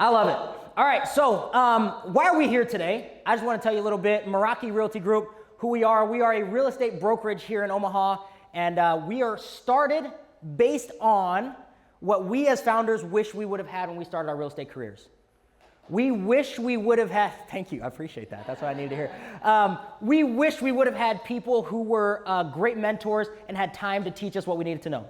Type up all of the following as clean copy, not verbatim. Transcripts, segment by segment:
I love it. All right, so why are we here today? I just want to tell you a little bit. Meraki Realty Group, who we are. We are a real estate brokerage here in Omaha, and we are started based on what we as founders wish we would have had when we started our real estate careers. We wish we would have had, thank you, I appreciate that. That's what I needed to hear. We wish we would have had people who were great mentors and had time to teach us what we needed to know.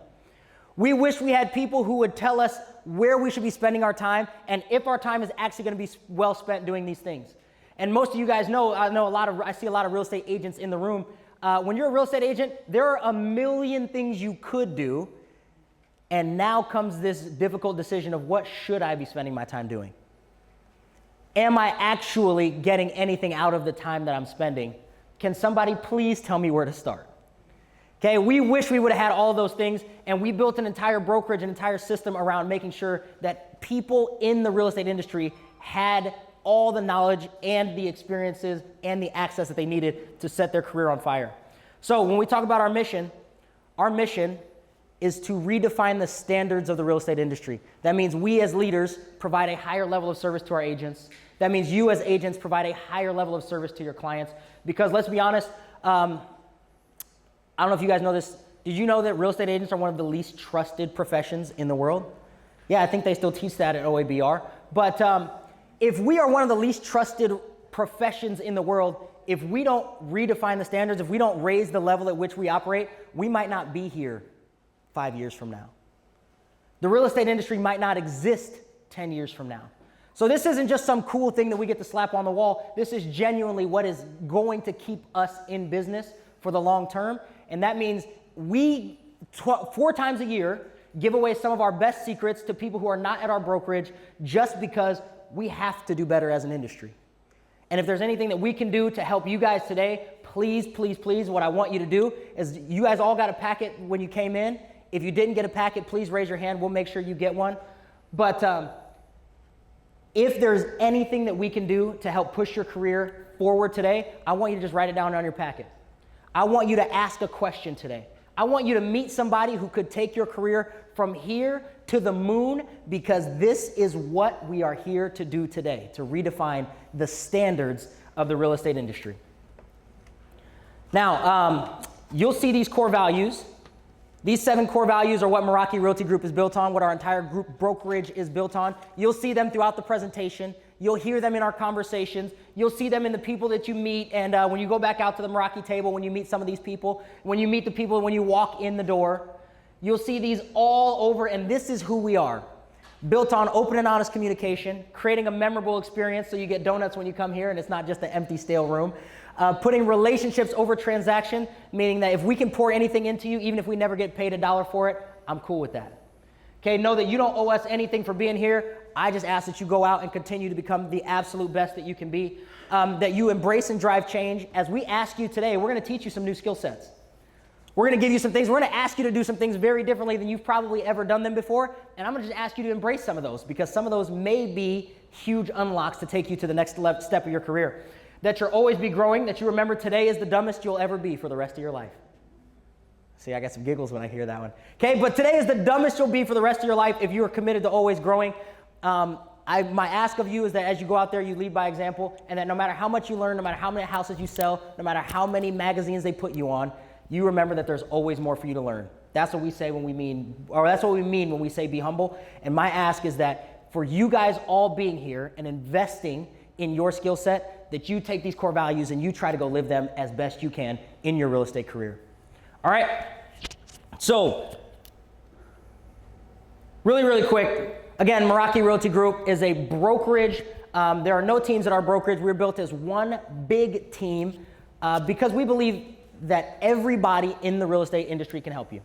We wish we had people who would tell us where we should be spending our time and if our time is actually going to be well spent doing these things. And most of you guys know, I see a lot of real estate agents in the room. When you're a real estate agent, there are a million things you could do. And now comes this difficult decision of what should I be spending my time doing? Am I actually getting anything out of the time that I'm spending? Can somebody please tell me where to start? Okay, we wish we would have had all those things, and we built an entire brokerage, an entire system around making sure that people in the real estate industry had all the knowledge and the experiences and the access that they needed to set their career on fire. So when we talk about our mission is to redefine the standards of the real estate industry. That means we as leaders provide a higher level of service to our agents. That means you as agents provide a higher level of service to your clients. Because let's be honest, I don't know if you guys know this. Did you know that real estate agents are one of the least trusted professions in the world? Yeah, I think they still teach that at OABR. But if we are one of the least trusted professions in the world, if we don't redefine the standards, if we don't raise the level at which we operate, we might not be here 5 years from now. The real estate industry might not exist 10 years from now. So this isn't just some cool thing that we get to slap on the wall. This is genuinely what is going to keep us in business for the long term. And that means we 4 times a year give away some of our best secrets to people who are not at our brokerage just because we have to do better as an industry. And if there's anything that we can do to help you guys today, please, please, please, what I want you to do is you guys all got a packet when you came in. If you didn't get a packet, please raise your hand. We'll make sure you get one. But if there's anything that we can do to help push your career forward today, I want you to just write it down on your packet. I want you to ask a question today. I want you to meet somebody who could take your career from here to the moon, because this is what we are here to do today, to redefine the standards of the real estate industry. Now, you'll see these core values. These 7 core values are what Meraki Realty Group is built on, what our entire group brokerage is built on. You'll see them throughout the presentation. You'll hear them in our conversations. You'll see them in the people that you meet. And when you go back out to the Meraki table, when you meet some of these people, when you meet the people, when you walk in the door, you'll see these all over. And this is who we are. Built on open and honest communication, creating a memorable experience so you get donuts when you come here and it's not just an empty, stale room. Putting relationships over transaction, meaning that if we can pour anything into you, even if we never get paid $1 for it, I'm cool with that. Okay, know that you don't owe us anything for being here. I just ask that you go out and continue to become the absolute best that you can be. That you embrace and drive change. As we ask you today, we're going to teach you some new skill sets. We're going to give you some things. We're going to ask you to do some things very differently than you've probably ever done them before. And I'm going to just ask you to embrace some of those, because some of those may be huge unlocks to take you to the next step of your career. That you'll always be growing, that you remember today is the dumbest you'll ever be for the rest of your life. See, I got some giggles when I hear that one. Okay, but today is the dumbest you'll be for the rest of your life if you are committed to always growing. My ask of you is that as you go out there, you lead by example, and that no matter how much you learn, no matter how many houses you sell, no matter how many magazines they put you on, you remember that there's always more for you to learn. That's what we say when we mean, or that's what we mean when we say be humble. And my ask is that for you guys all being here and investing in your skill set, that you take these core values and you try to go live them as best you can in your real estate career. All right. So, really quick, again, Meraki Realty Group is a brokerage. There are no teams at our brokerage. We're built as one big team because we believe that everybody in the real estate industry can help you.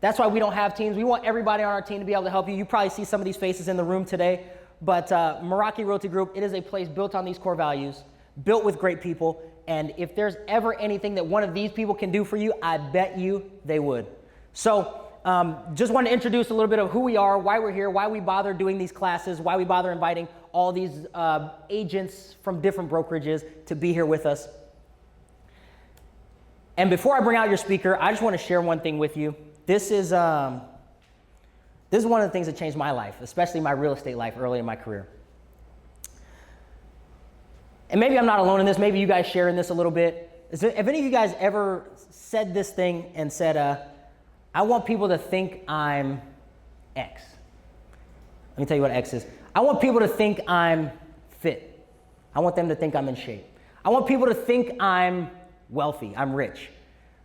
That's why we don't have teams. We want everybody on our team to be able to help you. You probably see some of these faces in the room today, but Meraki Realty Group, it is a place built on these core values, built with great people. And if there's ever anything that one of these people can do for you, I bet you they would. So just want to introduce a little bit of who we are, why we're here, why we bother doing these classes, why we bother inviting all these agents from different brokerages to be here with us. And before I bring out your speaker, I just want to share one thing with you. This is This is one of the things that changed my life, especially my real estate life early in my career. And maybe I'm not alone in this. Maybe you guys share in this a little bit. Have any of you guys ever said this thing and said, I want people to think I'm X? Let me tell you what X is. I want people to think I'm fit. I want them to think I'm in shape. I want people to think I'm wealthy, I'm rich,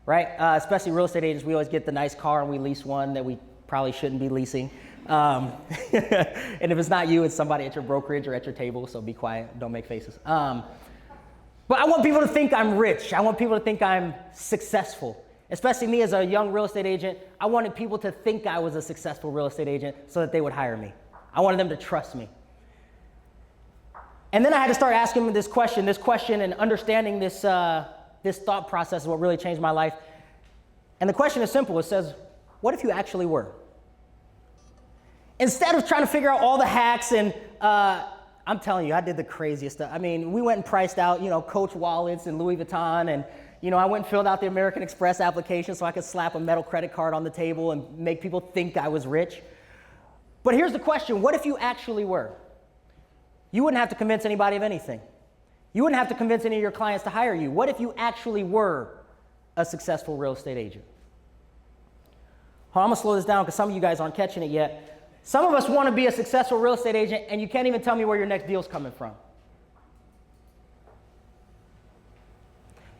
right? Especially real estate agents, we always get the nice car and we lease one that we probably shouldn't be leasing. And if it's not you, it's somebody at your brokerage or at your table, so be quiet, don't make faces. But I want people to think I'm rich. I want people to think I'm successful. Especially me as a young real estate agent, I wanted people to think I was a successful real estate agent so that they would hire me. I wanted them to trust me. And then I had to start asking them this question and understanding this thought process is what really changed my life. And the question is simple. It says, what if you actually were? Instead of trying to figure out all the hacks and I'm telling you, I did the craziest stuff. I mean, we went and priced out, Coach wallets and Louis Vuitton, and I went and filled out the American Express application so I could slap a metal credit card on the table and make people think I was rich. But here's the question, what if you actually were? You wouldn't have to convince anybody of anything. You wouldn't have to convince any of your clients to hire you. What if you actually were a successful real estate agent? I'm gonna slow this down because some of you guys aren't catching it yet. Some of us want to be a successful real estate agent and you can't even tell me where your next deal's coming from.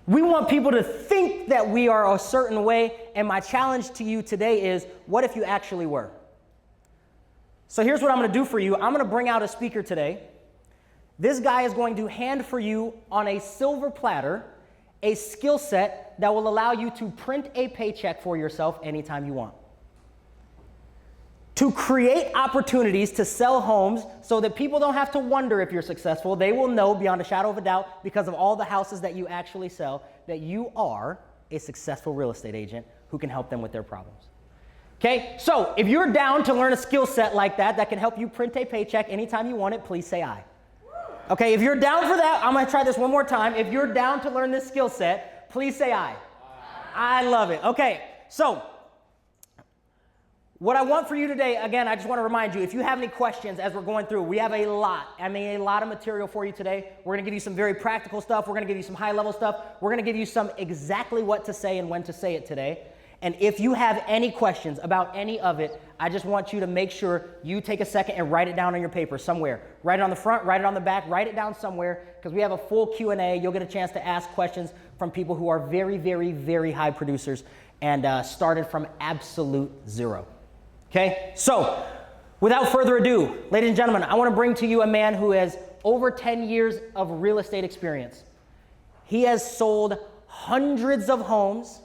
We want people to think that we are a certain way, and my challenge to you today is, what if you actually were? So here's what I'm going to do for you. I'm going to bring out a speaker today. This guy is going to hand for you on a silver platter a skill set that will allow you to print a paycheck for yourself anytime you want. To create opportunities to sell homes so that people don't have to wonder if you're successful. They will know beyond a shadow of a doubt, because of all the houses that you actually sell, that you are a successful real estate agent who can help them with their problems. Okay, so if you're down to learn a skill set like that can help you print a paycheck anytime you want it, please say aye. Okay, if you're down for that, I'm gonna try this one more time. If you're down to learn this skill set, please say aye. I love it. Okay, so what I want for you today, again, I just want to remind you, if you have any questions as we're going through, we have a lot of material for you today. We're going to give you some very practical stuff. We're going to give you some high-level stuff. We're going to give you some exactly what to say and when to say it today. And if you have any questions about any of it, I just want you to make sure you take a second and write it down on your paper somewhere. Write it on the front, write it on the back, write it down somewhere, because we have a full Q&A. You'll get a chance to ask questions from people who are very, very, very high producers and started from absolute zero. Okay, so without further ado, ladies and gentlemen, I want to bring to you a man who has over 10 years of real estate experience. He has sold hundreds of homes.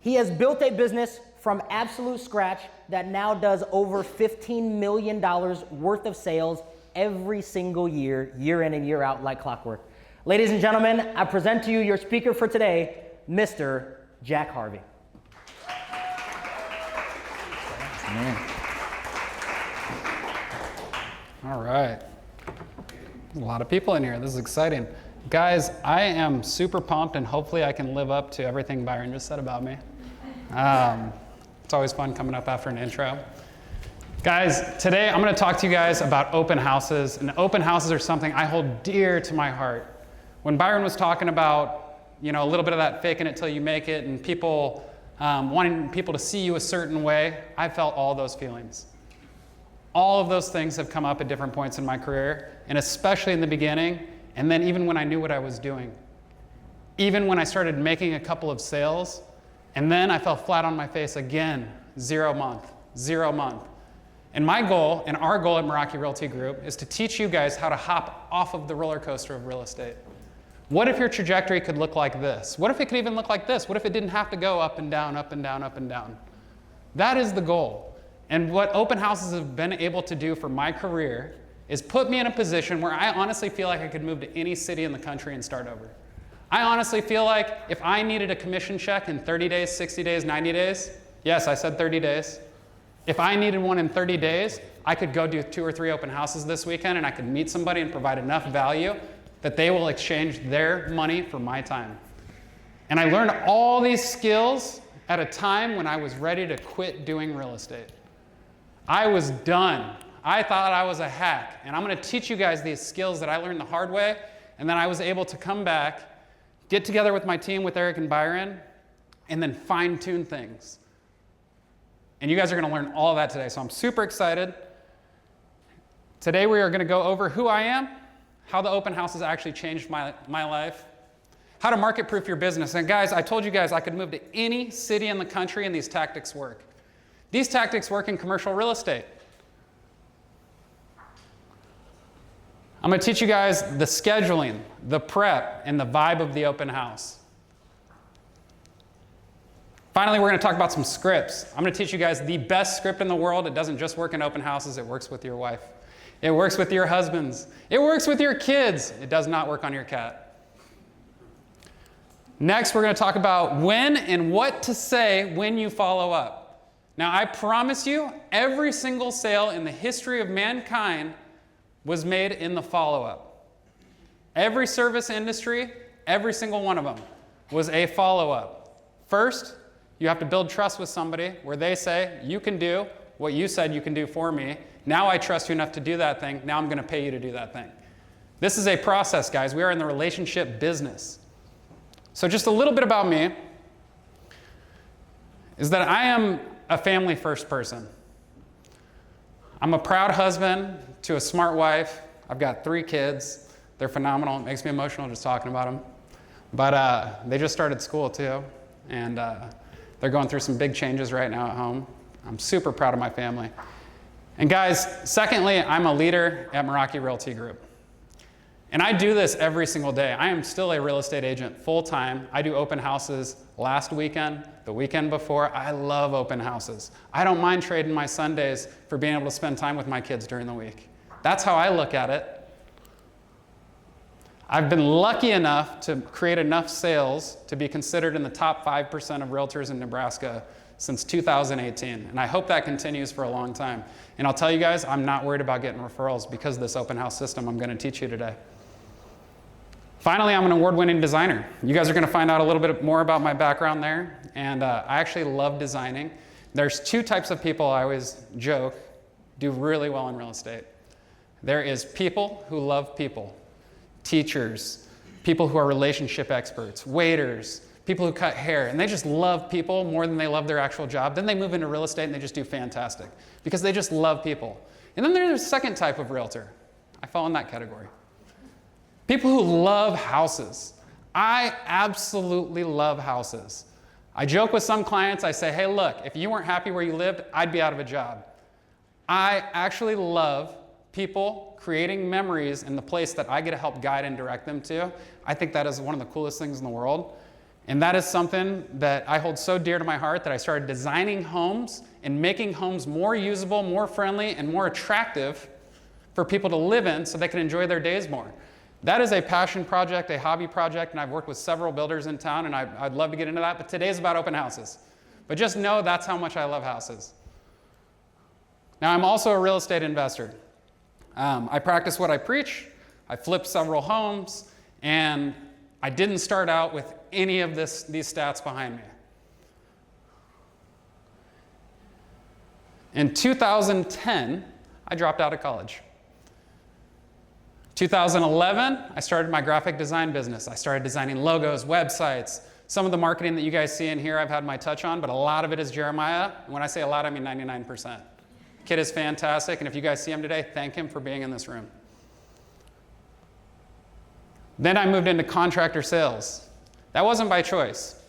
He has built a business from absolute scratch that now does over $15 million worth of sales every single year, year in and year out, like clockwork. Ladies and gentlemen, I present to you your speaker for today, Mr. Jack Harvey. Man. All right. There's a lot of people in here. This is exciting. Guys, I am super pumped, and hopefully I can live up to everything Byron just said about me. It's always fun coming up after an intro. Guys, today I'm going to talk to you guys about open houses, and open houses are something I hold dear to my heart. When Byron was talking about, a little bit of that faking it till you make it, and people wanting people to see you a certain way, I felt all those feelings. All of those things have come up at different points in my career, and especially in the beginning, and then even when I knew what I was doing. Even when I started making a couple of sales, and then I fell flat on my face again, 0 month. And my goal, and our goal at Meraki Realty Group, is to teach you guys how to hop off of the roller coaster of real estate. What if your trajectory could look like this? What if it could even look like this? What if it didn't have to go up and down, up and down, up and down? That is the goal. And what open houses have been able to do for my career is put me in a position where I honestly feel like I could move to any city in the country and start over. I honestly feel like if I needed a commission check in 30 days, 60 days, 90 days, yes, I said 30 days. If I needed one in 30 days, I could go do 2 or 3 open houses this weekend, and I could meet somebody and provide enough value that they will exchange their money for my time. And I learned all these skills at a time when I was ready to quit doing real estate. I was done. I thought I was a hack. And I'm going to teach you guys these skills that I learned the hard way. And then I was able to come back, get together with my team, with Eric and Byron, and then fine-tune things. And you guys are going to learn all of that today. So I'm super excited. Today we are going to go over who I am, how the open house has actually changed my life, how to market-proof your business. And guys, I told you guys I could move to any city in the country and these tactics work. These tactics work in commercial real estate. I'm going to teach you guys the scheduling, the prep, and the vibe of the open house. Finally, we're going to talk about some scripts. I'm going to teach you guys the best script in the world. It doesn't just work in open houses, it works with your wife. It works with your husbands. It works with your kids. It does not work on your cat. Next, we're going to talk about when and what to say when you follow up. Now, I promise you, every single sale in the history of mankind was made in the follow-up. Every service industry, every single one of them was a follow-up. First, you have to build trust with somebody where they say, you can do what you said you can do for me. Now I trust you enough to do that thing. Now I'm going to pay you to do that thing. This is a process, guys. We are in the relationship business. So just a little bit about me is that I am a family-first person. I'm a proud husband to a smart wife. I've got 3 kids. They're phenomenal. It makes me emotional just talking about them. But they just started school too, and they're going through some big changes right now at home. I'm super proud of my family. And guys, secondly, I'm a leader at Meraki Realty Group. And I do this every single day. I am still a real estate agent full-time. I do open houses last weekend, the weekend before. I love open houses. I don't mind trading my Sundays for being able to spend time with my kids during the week. That's how I look at it. I've been lucky enough to create enough sales to be considered in the top 5% of realtors in Nebraska since 2018, and I hope that continues for a long time. And I'll tell you guys, I'm not worried about getting referrals because of this open house system I'm going to teach you today. Finally, I'm an award-winning designer. You guys are going to find out a little bit more about my background there, and I actually love designing. There's 2 types of people, I always joke, do really well in real estate. There is people who love people, teachers, people who are relationship experts, waiters, people who cut hair, and they just love people more than they love their actual job. Then they move into real estate and they just do fantastic because they just love people. And then there's a second type of realtor. I fall in that category. People who love houses. I absolutely love houses. I joke with some clients, I say, hey, look, if you weren't happy where you lived, I'd be out of a job. I actually love people creating memories in the place that I get to help guide and direct them to. I think that is one of the coolest things in the world. And that is something that I hold so dear to my heart that I started designing homes and making homes more usable, more friendly, and more attractive for people to live in so they can enjoy their days more. That is a passion project, a hobby project, and I've worked with several builders in town, and I'd love to get into that, but today's about open houses. But just know that's how much I love houses. Now, I'm also a real estate investor. I practice what I preach. I flipped several homes, and I didn't start out with any of these stats behind me. In 2010, I dropped out of college. 2011, I started my graphic design business. I started designing logos, websites. Some of the marketing that you guys see in here I've had my touch on, but a lot of it is Jeremiah. And when I say a lot, I mean 99%. Kid is fantastic, and if you guys see him today, thank him for being in this room. Then I moved into contractor sales. That wasn't by choice.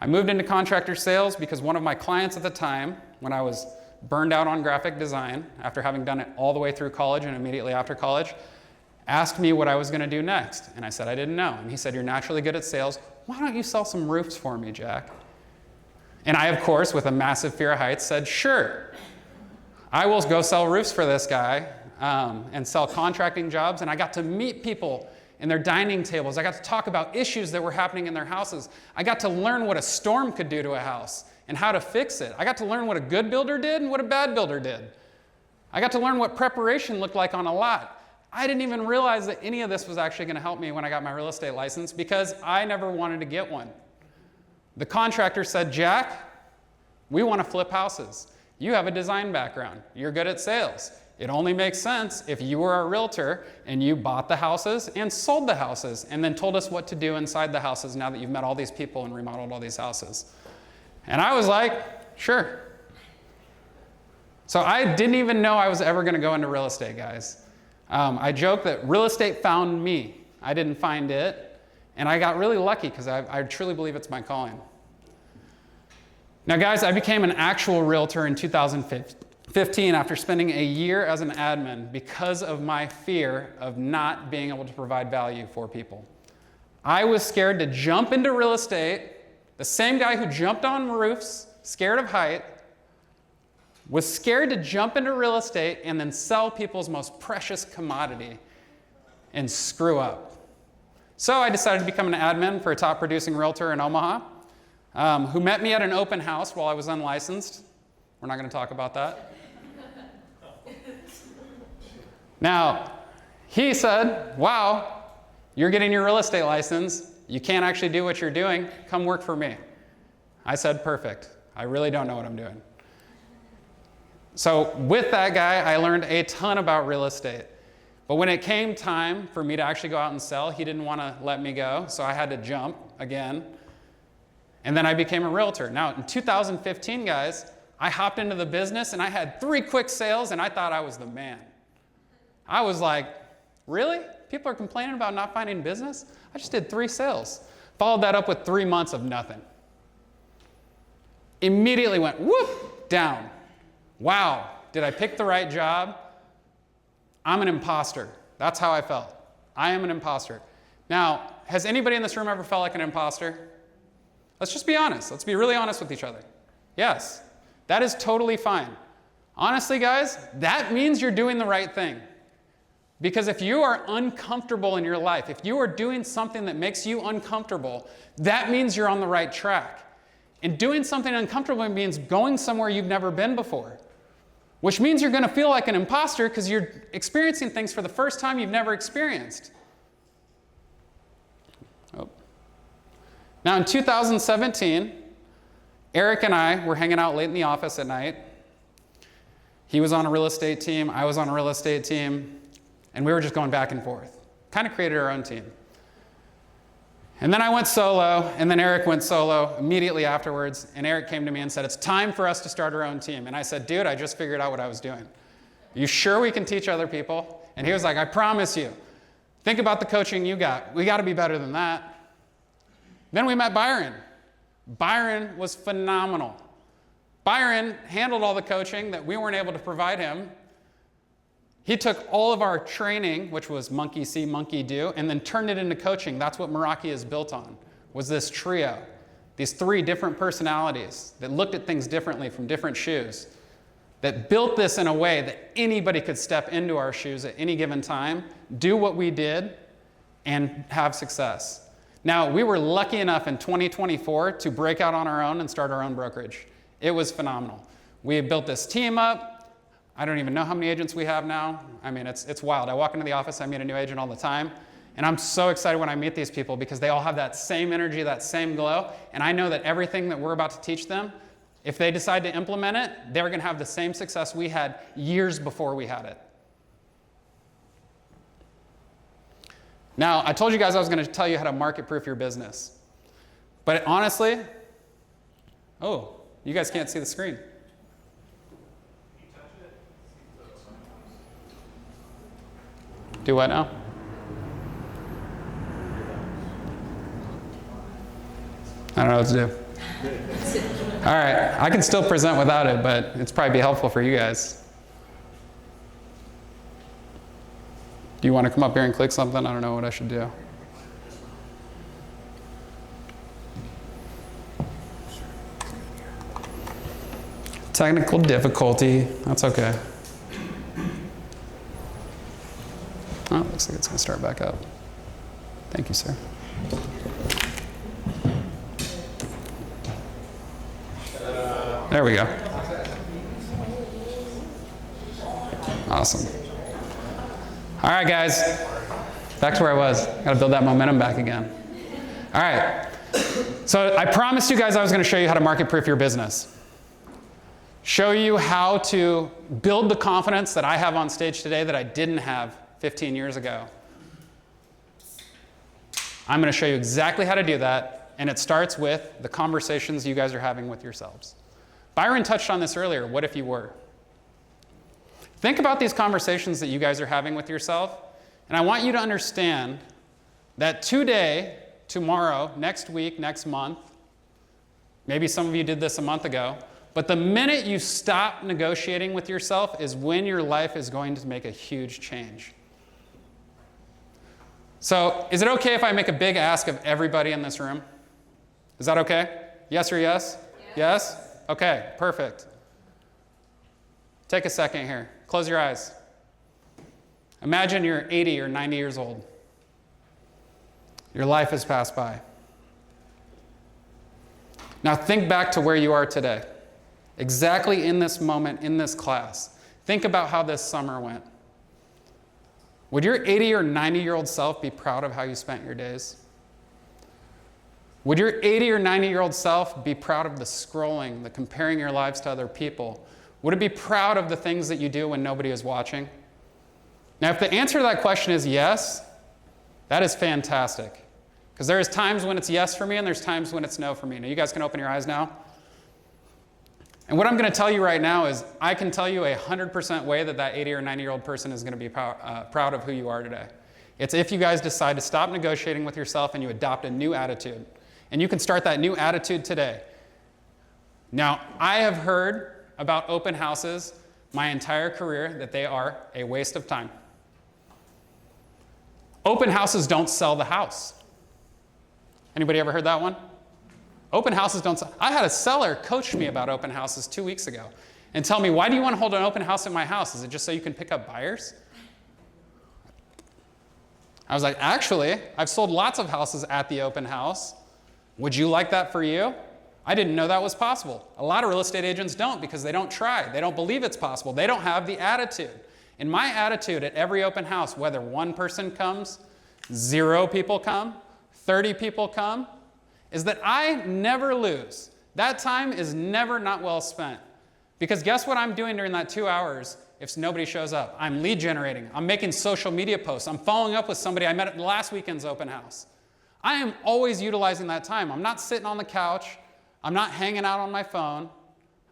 I moved into contractor sales because one of my clients at the time, when I was burned out on graphic design, after having done it all the way through college and immediately after college, asked me what I was going to do next. And I said, I didn't know. And he said, you're naturally good at sales. Why don't you sell some roofs for me, Jack? And I, of course, with a massive fear of heights, said, sure. I will go sell roofs for this guy and sell contracting jobs. And I got to meet people in their dining tables. I got to talk about issues that were happening in their houses. I got to learn what a storm could do to a house and how to fix it. I got to learn what a good builder did and what a bad builder did. I got to learn what preparation looked like on a lot. I didn't even realize that any of this was actually going to help me when I got my real estate license because I never wanted to get one. The contractor said, Jack, we want to flip houses. You have a design background. You're good at sales. It only makes sense if you were a realtor and you bought the houses and sold the houses and then told us what to do inside the houses now that you've met all these people and remodeled all these houses. And I was like, sure. So I didn't even know I was ever going to go into real estate, guys. I joke that real estate found me. I didn't find it. And I got really lucky because I truly believe it's my calling. Now, guys, I became an actual realtor in 2015 after spending a year as an admin because of my fear of not being able to provide value for people. I was scared to jump into real estate. The same guy who jumped on roofs, scared of height, was scared to jump into real estate and then sell people's most precious commodity and screw up. So I decided to become an admin for a top producing realtor in Omaha, who met me at an open house while I was unlicensed. We're not going to talk about that. Now, he said, wow, you're getting your real estate license. You can't actually do what you're doing. Come work for me. I said, perfect. I really don't know what I'm doing. So with that guy, I learned a ton about real estate. But when it came time for me to actually go out and sell, he didn't want to let me go. So I had to jump again. And then I became a realtor. Now, in 2015, guys, I hopped into the business and I had 3 quick sales and I thought I was the man. I was like, really? People are complaining about not finding business? I just did 3 sales. Followed that up with 3 months of nothing. Immediately went whoop, down. Wow, did I pick the right job? I'm an imposter. That's how I felt. I am an imposter. Now, has anybody in this room ever felt like an imposter? Let's just be honest. Let's be really honest with each other. Yes, that is totally fine. Honestly, guys, that means you're doing the right thing. Because if you are uncomfortable in your life, if you are doing something that makes you uncomfortable, that means you're on the right track. And doing something uncomfortable means going somewhere you've never been before, which means you're going to feel like an imposter because you're experiencing things for the first time you've never experienced. Oh. Now, in 2017, Eric and I were hanging out late in the office at night. He was on a real estate team, I was on a real estate team, and we were just going back and forth. Kind of created our own team. And then I went solo, and then Eric went solo immediately afterwards, and Eric came to me and said, it's time for us to start our own team. And I said, dude, I just figured out what I was doing. Are you sure we can teach other people? And he was like, I promise you. Think about the coaching you got. We got to be better than that. Then we met Byron. Byron was phenomenal. Byron handled all the coaching that we weren't able to provide him. He took all of our training, which was monkey see, monkey do, and then turned it into coaching. That's what Meraki is built on, was this trio. These 3 different personalities that looked at things differently from different shoes, that built this in a way that anybody could step into our shoes at any given time, do what we did, and have success. Now, we were lucky enough in 2024 to break out on our own and start our own brokerage. It was phenomenal. We had built this team up. I don't even know how many agents we have now. I mean, it's wild. I walk into the office, I meet a new agent all the time, and I'm so excited when I meet these people because they all have that same energy, that same glow, and I know that everything that we're about to teach them, if they decide to implement it, they're going to have the same success we had years before we had it. Now, I told you guys I was going to tell you how to market-proof your business, but honestly, oh, you guys can't see the screen. Do what now? I don't know what to do. All right, I can still present without it, but it's probably be helpful for you guys. Do you want to come up here and click something? I don't know what I should do. Technical difficulty, that's okay. Oh, looks like it's going to start back up. Thank you, sir. There we go. Awesome. All right, guys. Back to where I was. Got to build that momentum back again. All right. So I promised you guys I was going to show you how to market-proof your business. show you how to build the confidence that I have on stage today that I didn't have 15 years ago. I'm going to show you exactly how to do that, and it starts with the conversations you guys are having with yourselves. Byron touched on this earlier. What if you were? Think about these conversations that you guys are having with yourself, and I want you to understand that today, tomorrow, next week, next month, maybe some of you did this a month ago, but the minute you stop negotiating with yourself is when your life is going to make a huge change. So, is it okay if I make a big ask of everybody in this room? Is that okay? Yes or yes? Yes? Okay, perfect. Take a second here. Close your eyes. Imagine you're 80 or 90 years old. Your life has passed by. Now think back to where you are today. Exactly in this moment, in this class. Think about how this summer went. Would your 80 or 90-year-old self be proud of how you spent your days? Would your 80 or 90-year-old self be proud of the scrolling, the comparing your lives to other people? Would it be proud of the things that you do when nobody is watching? Now, if the answer to that question is yes, that is fantastic. Because there's times when it's yes for me and there's times when it's no for me. Now, you guys can open your eyes now. And what I'm going to tell you right now is I can tell you 100% way that that 80 or 90-year-old person is going to be proud of who you are today. It's if you guys decide to stop negotiating with yourself and you adopt a new attitude. And you can start that new attitude today. Now, I have heard about open houses my entire career that they are a waste of time. Open houses don't sell the house. Anybody ever heard that one? Open houses don't sell. I had a seller coach me about open houses 2 weeks ago and tell me, why do you want to hold an open house at my house? Is it just so you can pick up buyers? I was like, actually, I've sold lots of houses at the open house. Would you like that for you? I didn't know that was possible. A lot of real estate agents don't because they don't try. They don't believe it's possible. They don't have the attitude. And my attitude at every open house, whether one person comes, 0 people come, 30 people come, is that I never lose. That time is never not well spent. Because guess what I'm doing during that 2 hours if nobody shows up? I'm lead generating. I'm making social media posts. I'm following up with somebody I met at last weekend's open house. I am always utilizing that time. I'm not sitting on the couch. I'm not hanging out on my phone.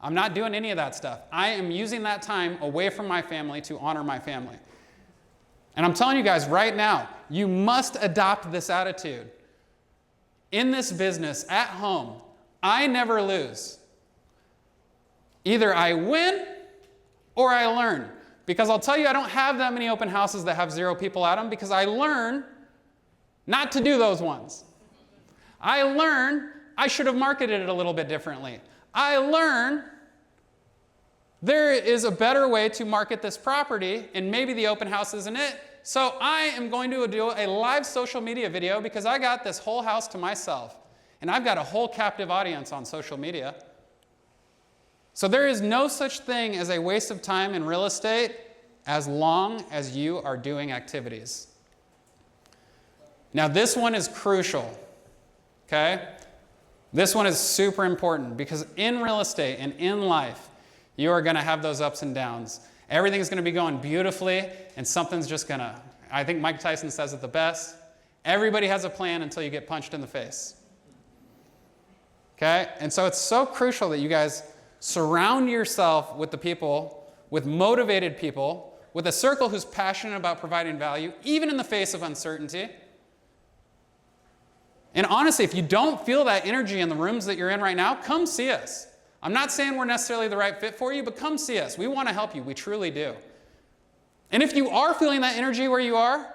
I'm not doing any of that stuff. I am using that time away from my family to honor my family. And I'm telling you guys right now, you must adopt this attitude. In this business, at home, I never lose. Either I win or I learn. Because I'll tell you, I don't have that many open houses that have 0 people at them because I learn not to do those ones. I learn I should have marketed it a little bit differently. I learn there is a better way to market this property, and maybe the open house isn't it. So I am going to do a live social media video because I got this whole house to myself, and I've got a whole captive audience on social media. So there is no such thing as a waste of time in real estate as long as you are doing activities. Now this one is crucial, okay? This one is super important because in real estate and in life, you are going to have those ups and downs. Everything's going to be going beautifully, and something's just going to, I think Mike Tyson says it the best, everybody has a plan until you get punched in the face. Okay? And so it's so crucial that you guys surround yourself with the people, with motivated people, with a circle who's passionate about providing value, even in the face of uncertainty. And honestly, if you don't feel that energy in the rooms that you're in right now, come see us. I'm not saying we're necessarily the right fit for you, but come see us. We want to help you. We truly do. And if you are feeling that energy where you are,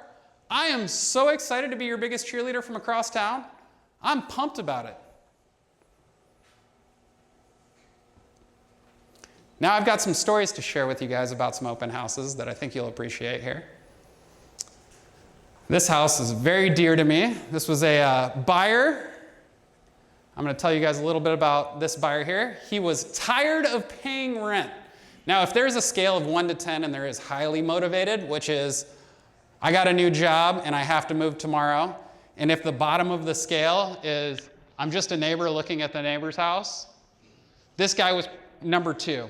I am so excited to be your biggest cheerleader from across town. I'm pumped about it. Now I've got some stories to share with you guys about some open houses that I think you'll appreciate here. This house is very dear to me. This was a buyer. I'm going to tell you guys a little bit about this buyer here. He was tired of paying rent. Now, if there's a scale of 1 to 10 and there is highly motivated, which is I got a new job and I have to move tomorrow, and if the bottom of the scale is I'm just a neighbor looking at the neighbor's house, this guy was number 2.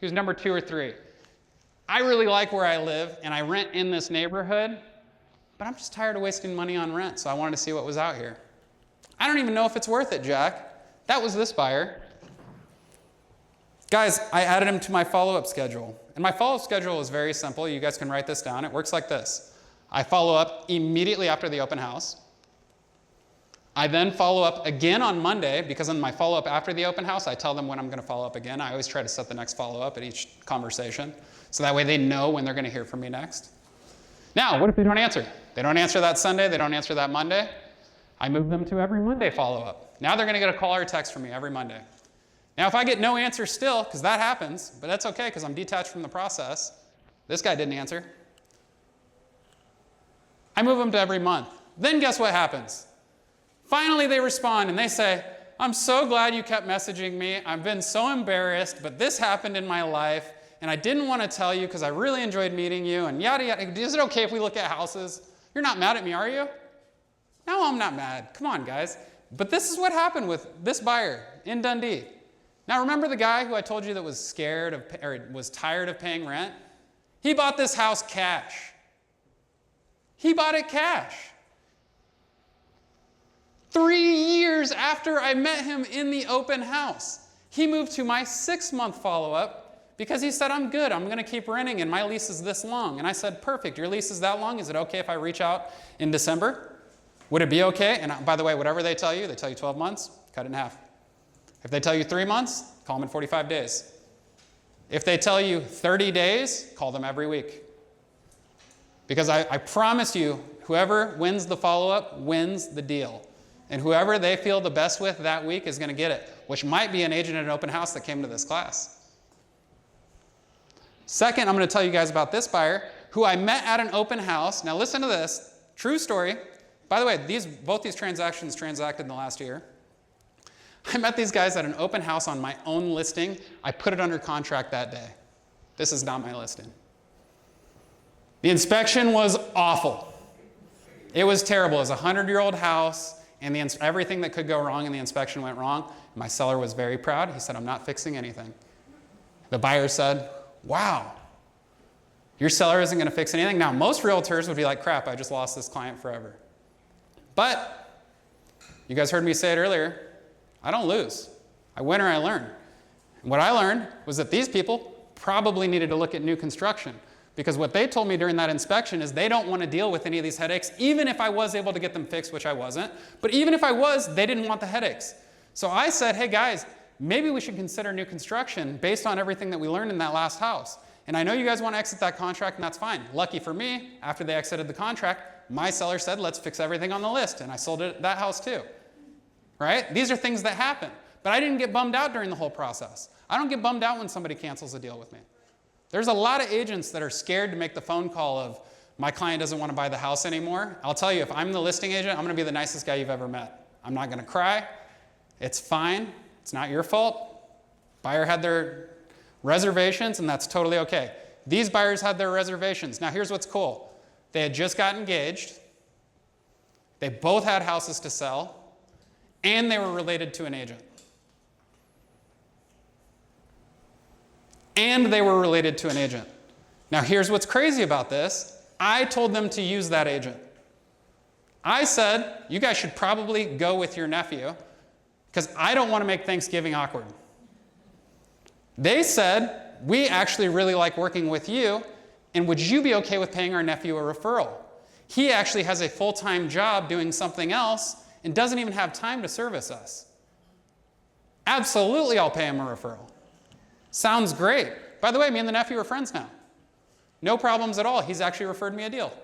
Who's number 2 or 3? I really like where I live, and I rent in this neighborhood, but I'm just tired of wasting money on rent, so I wanted to see what was out here. I don't even know if it's worth it, Jack. That was this buyer. Guys, I added him to my follow-up schedule. And my follow-up schedule is very simple. You guys can write this down. It works like this. I follow up immediately after the open house. I then follow up again on Monday, because in my follow-up after the open house, I tell them when I'm going to follow up again. I always try to set the next follow-up at each conversation, so that way they know when they're going to hear from me next. Now, what if they don't answer? They don't answer that Sunday, they don't answer that Monday. I move them to every Monday follow-up. Now they're going to get a call or a text from me every Monday. Now, if I get no answer still, because that happens, but that's okay because I'm detached from the process. This guy didn't answer. I move them to every month. Then guess what happens? Finally, they respond and they say, I'm so glad you kept messaging me. I've been so embarrassed, but this happened in my life, and I didn't want to tell you because I really enjoyed meeting you, and yada, yada. Is it okay if we look at houses? You're not mad at me, are you? No, I'm not mad. Come on, guys. But this is what happened with this buyer in Dundee. Now, remember the guy who I told you that was scared of, or was tired of paying rent? He bought this house cash. He bought it cash. 3 years after I met him in the open house, he moved to my 6-month follow-up because he said, I'm good, I'm going to keep renting, and my lease is this long. And I said, perfect, your lease is that long. Is it okay if I reach out in December? Would it be okay? And by the way, whatever they tell you 12 months, cut it in half. If they tell you 3 months, call them in 45 days. If they tell you 30 days, call them every week. Because I promise you, whoever wins the follow-up wins the deal. And whoever they feel the best with that week is going to get it, which might be an agent at an open house that came to this class. Second, I'm going to tell you guys about this buyer who I met at an open house. Now listen to this. True story. By the way, both these transactions transacted in the last year. I met these guys at an open house on my own listing. I put it under contract that day. This is not my listing. The inspection was awful. It was terrible. It was a 100-year-old house, and everything that could go wrong in the inspection went wrong. My seller was very proud. He said, I'm not fixing anything. The buyer said, wow, your seller isn't going to fix anything. Now, most realtors would be like, crap, I just lost this client forever. But you guys heard me say it earlier, I don't lose. I win or I learn. And what I learned was that these people probably needed to look at new construction, because what they told me during that inspection is they don't want to deal with any of these headaches, even if I was able to get them fixed, which I wasn't. But even if I was, they didn't want the headaches. So I said, hey guys, maybe we should consider new construction based on everything that we learned in that last house. And I know you guys want to exit that contract, and that's fine. Lucky for me, after they exited the contract, my seller said, let's fix everything on the list. And I sold that house too. Right? These are things that happen. But I didn't get bummed out during the whole process. I don't get bummed out when somebody cancels a deal with me. There's a lot of agents that are scared to make the phone call of, my client doesn't want to buy the house anymore. I'll tell you, if I'm the listing agent, I'm going to be the nicest guy you've ever met. I'm not going to cry. It's fine. It's not your fault. Buyer had their reservations, and that's totally okay. These buyers had their reservations. Now, here's what's cool. They had just got engaged. They both had houses to sell, and they were related to an agent. And they were related to an agent. Now, here's what's crazy about this. I told them to use that agent. I said, you guys should probably go with your nephew, because I don't want to make Thanksgiving awkward. They said, we actually really like working with you, and would you be okay with paying our nephew a referral? He actually has a full-time job doing something else and doesn't even have time to service us. Absolutely, I'll pay him a referral. Sounds great. By the way, me and the nephew are friends now. No problems at all. He's actually referred me a deal.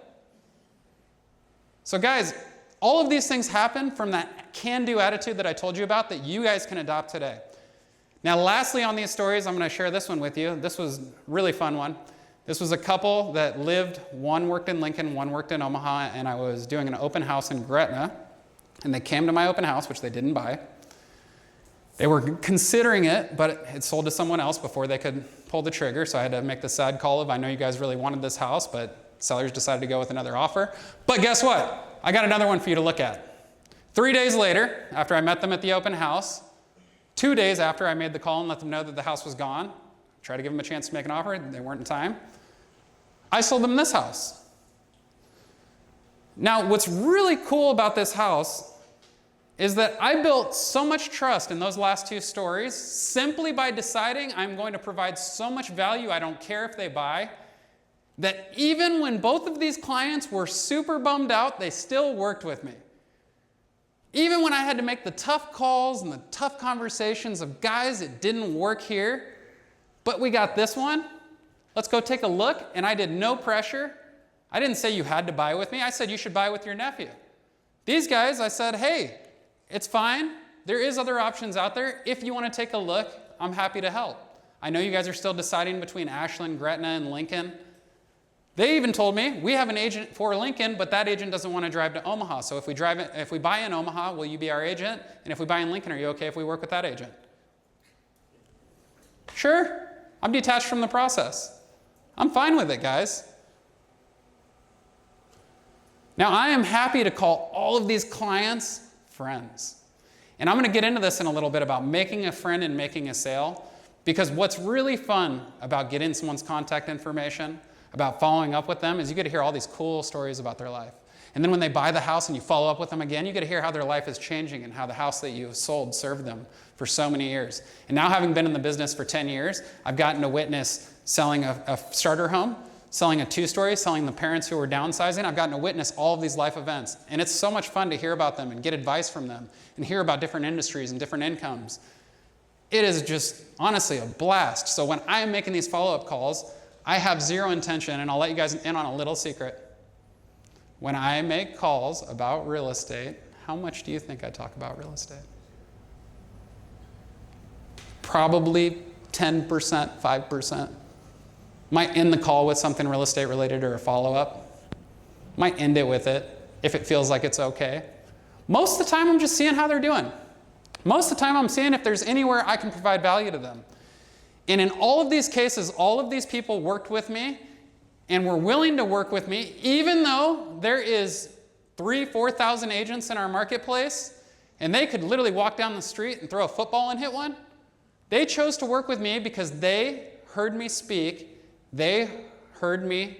So guys, all of these things happen from that can-do attitude that I told you about that you guys can adopt today. Now, lastly on these stories, I'm going to share this one with you. This was a really fun one. This was a couple that lived, one worked in Lincoln, one worked in Omaha, and I was doing an open house in Gretna, and they came to my open house, which they didn't buy. They were considering it, but it sold to someone else before they could pull the trigger, so I had to make the sad call of, I know you guys really wanted this house, but sellers decided to go with another offer. But guess what? I got another one for you to look at. 3 days later, after I met them at the open house, 2 days after I made the call and let them know that the house was gone, Try to give them a chance to make an offer. They weren't in time. I sold them this house. Now, what's really cool about this house is that I built so much trust in those last 2 stories simply by deciding I'm going to provide so much value, I don't care if they buy, that even when both of these clients were super bummed out, they still worked with me. Even when I had to make the tough calls and the tough conversations of, guys, it didn't work here, but we got this one. Let's go take a look. And I did no pressure. I didn't say you had to buy with me. I said you should buy with your nephew. These guys, I said, hey, it's fine. There is other options out there. If you want to take a look, I'm happy to help. I know you guys are still deciding between Ashland, Gretna, and Lincoln. They even told me, we have an agent for Lincoln, but that agent doesn't want to drive to Omaha. So if we buy in Omaha, will you be our agent? And if we buy in Lincoln, are you okay if we work with that agent? Sure. I'm detached from the process. I'm fine with it, guys. Now, I am happy to call all of these clients friends. And I'm going to get into this in a little bit about making a friend and making a sale, because what's really fun about getting someone's contact information, about following up with them, is you get to hear all these cool stories about their life. And then when they buy the house and you follow up with them again, you get to hear how their life is changing and how the house that you sold served them for so many years. And now, having been in the business for 10 years, I've gotten to witness selling a starter home, selling a 2-story, selling the parents who were downsizing. I've gotten to witness all of these life events. And it's so much fun to hear about them and get advice from them and hear about different industries and different incomes. It is just, honestly, a blast. So when I am making these follow-up calls, I have zero intention, and I'll let you guys in on a little secret. When I make calls about real estate, how much do you think I talk about real estate? Probably 10%, 5%. Might end the call with something real estate related or a follow-up. Might end it with it if it feels like it's okay. Most of the time, I'm just seeing how they're doing. Most of the time, I'm seeing if there's anywhere I can provide value to them. And in all of these cases, all of these people worked with me and were willing to work with me, even though there is 3,000, 4,000 agents in our marketplace, and they could literally walk down the street and throw a football and hit one. They chose to work with me because they heard me speak. They heard me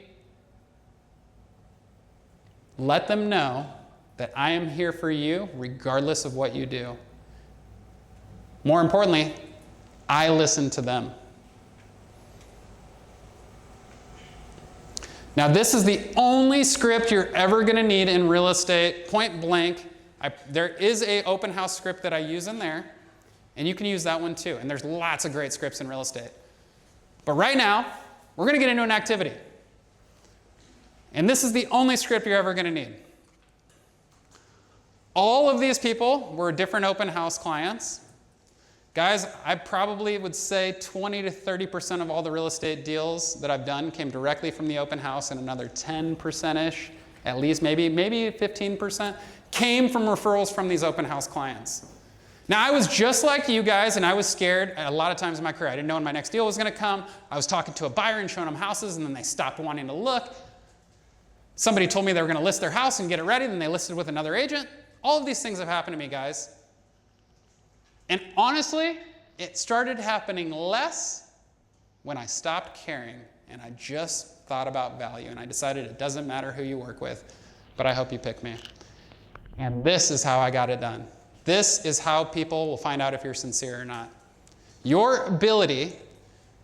let them know that I am here for you regardless of what you do. More importantly, I listened to them. Now, this is the only script you're ever going to need in real estate, point blank. There is an open house script that I use in there, and you can use that one too. And there's lots of great scripts in real estate. But right now, we're going to get into an activity. And this is the only script you're ever going to need. All of these people were different open house clients. Guys, I probably would say 20 to 30% of all the real estate deals that I've done came directly from the open house, and another 10%-ish, at least maybe 15%, came from referrals from these open house clients. Now, I was just like you guys, and I was scared a lot of times in my career. I didn't know when my next deal was going to come. I was talking to a buyer and showing them houses, and then they stopped wanting to look. Somebody told me they were going to list their house and get it ready, then they listed with another agent. All of these things have happened to me, guys. And honestly, it started happening less when I stopped caring and I just thought about value, and I decided it doesn't matter who you work with, but I hope you pick me. And this is how I got it done. This is how people will find out if you're sincere or not. Your ability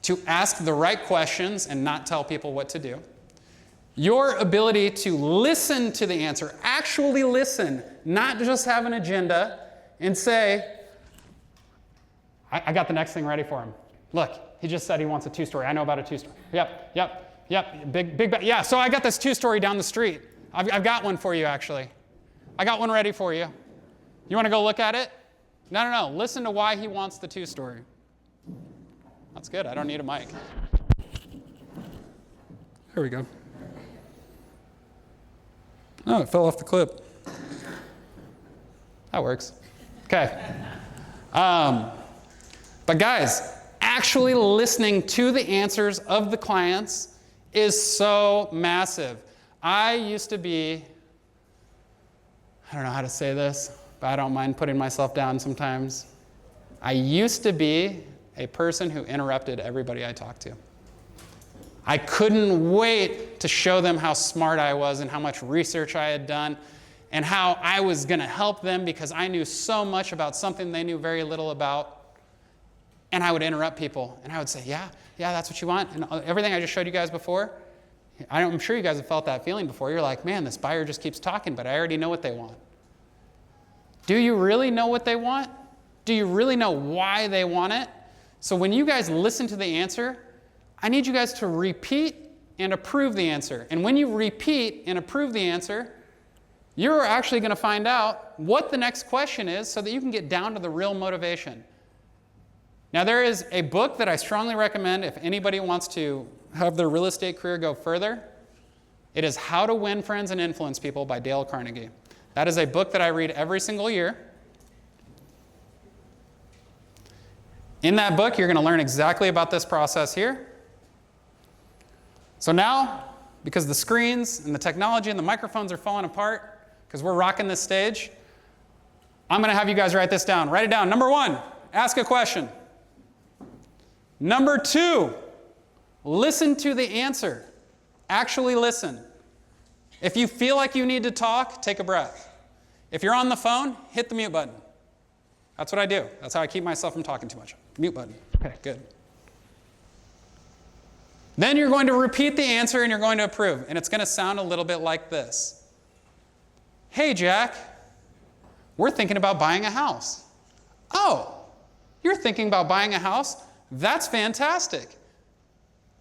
to ask the right questions and not tell people what to do. Your ability to listen to the answer, actually listen, not just have an agenda and say, I got the next thing ready for him. Look, he just said he wants a 2-story. I know about a 2-story. Yep. Big. Yeah, so I got this 2-story down the street. I've got one for you, actually. I got one ready for you. You want to go look at it? No. Listen to why he wants the 2-story. That's good. I don't need a mic. There we go. Oh, it fell off the clip. That works. Okay. But guys, actually listening to the answers of the clients is so massive. I used to be, I don't know how to say this, but I don't mind putting myself down sometimes. I used to be a person who interrupted everybody I talked to. I couldn't wait to show them how smart I was and how much research I had done and how I was going to help them because I knew so much about something they knew very little about. And I would interrupt people, and I would say, yeah, that's what you want? And everything I just showed you guys before, I'm sure you guys have felt that feeling before. You're like, man, this buyer just keeps talking, but I already know what they want. Do you really know what they want? Do you really know why they want it? So when you guys listen to the answer, I need you guys to repeat and approve the answer. And when you repeat and approve the answer, you're actually going to find out what the next question is so that you can get down to the real motivation. Now, there is a book that I strongly recommend if anybody wants to have their real estate career go further. It is How to Win Friends and Influence People by Dale Carnegie. That is a book that I read every single year. In that book, you're going to learn exactly about this process here. So now, because the screens and the technology and the microphones are falling apart, because we're rocking this stage, I'm going to have you guys write this down. Write it down. Number 1, ask a question. Number 2, listen to the answer. Actually listen. If you feel like you need to talk, take a breath. If you're on the phone, hit the mute button. That's what I do. That's how I keep myself from talking too much. Mute button. Okay, good. Then you're going to repeat the answer and you're going to approve. And it's going to sound a little bit like this. Hey, Jack, we're thinking about buying a house. Oh, you're thinking about buying a house? That's fantastic.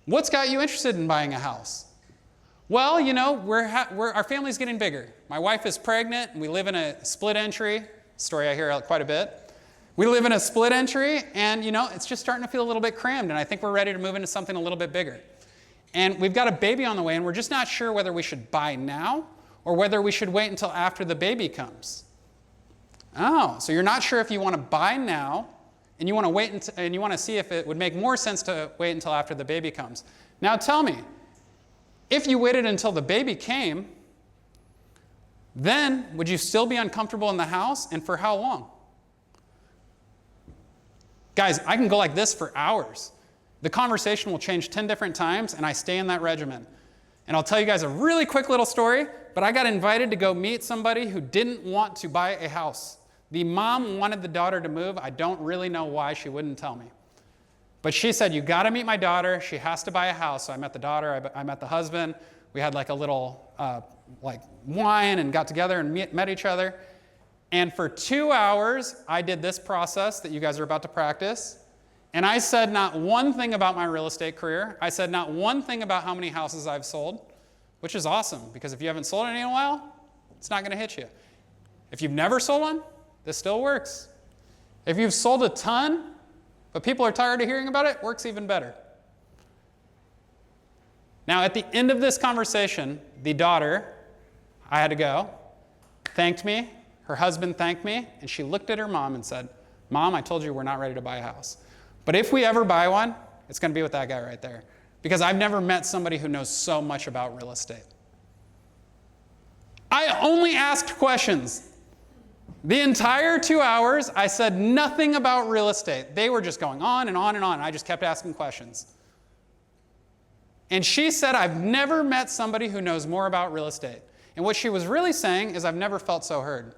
What's got you interested in buying a house? Well, you know, our family's getting bigger. My wife is pregnant, and we live in a split entry. Story I hear quite a bit. We live in a split entry, and, you know, it's just starting to feel a little bit crammed, and I think we're ready to move into something a little bit bigger. And we've got a baby on the way, and we're just not sure whether we should buy now or whether we should wait until after the baby comes. Oh, so you're not sure if you want to buy now, and you want to wait and you want to see if it would make more sense to wait until after the baby comes. Now tell me, if you waited until the baby came, then would you still be uncomfortable in the house, and for how long? Guys, I can go like this for hours. The conversation will change 10 different times, and I stay in that regimen. And I'll tell you guys a really quick little story, but I got invited to go meet somebody who didn't want to buy a house. The mom wanted the daughter to move. I don't really know why. She wouldn't tell me. But she said, you got to meet my daughter. She has to buy a house. So I met the daughter. I met the husband. We had like a little wine and got together and met each other. And for 2 hours, I did this process that you guys are about to practice. And I said not one thing about my real estate career. I said not one thing about how many houses I've sold, which is awesome because if you haven't sold any in a while, it's not going to hit you. If you've never sold one, this still works. If you've sold a ton, but people are tired of hearing about it, works even better. Now, at the end of this conversation, the daughter, I had to go, thanked me, her husband thanked me, and she looked at her mom and said, Mom, I told you we're not ready to buy a house. But if we ever buy one, it's going to be with that guy right there. Because I've never met somebody who knows so much about real estate. I only asked questions. The entire 2 hours, I said nothing about real estate. They were just going on and on and on. I just kept asking questions. And she said, I've never met somebody who knows more about real estate. And what she was really saying is, I've never felt so heard.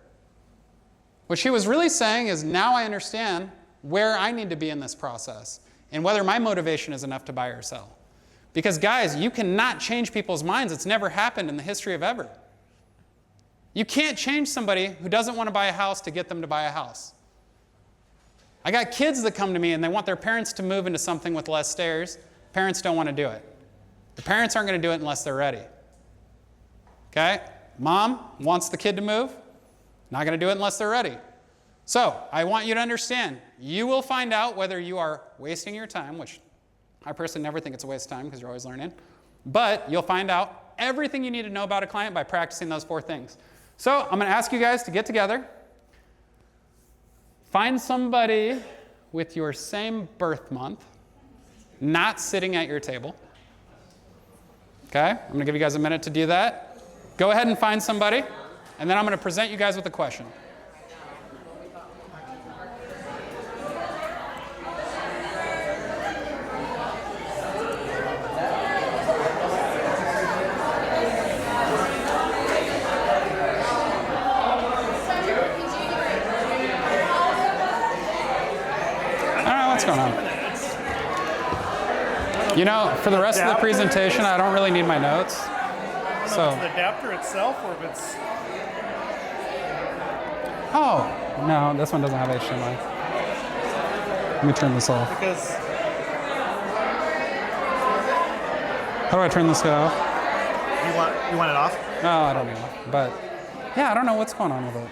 What she was really saying is, now I understand where I need to be in this process and whether my motivation is enough to buy or sell. Because guys, you cannot change people's minds. It's never happened in the history of ever. You can't change somebody who doesn't want to buy a house to get them to buy a house. I got kids that come to me and they want their parents to move into something with less stairs. Parents don't want to do it. The parents aren't going to do it unless they're ready. Okay? Mom wants the kid to move. Not going to do it unless they're ready. So I want you to understand, you will find out whether you are wasting your time, which I personally never think it's a waste of time because you're always learning. But you'll find out everything you need to know about a client by practicing those 4 things. So I'm going to ask you guys to get together. Find somebody with your same birth month, not sitting at your table. Okay? I'm going to give you guys a minute to do that. Go ahead and find somebody, and then I'm going to present you guys with a question. going on? You know, for the rest of the presentation, I don't really need my notes. So. The adapter itself, or if it's. Oh, no, this one doesn't have HDMI. Let me turn this off. Because. How do I turn this guy off? You want it off? No, I don't know. But yeah, I don't know what's going on with it.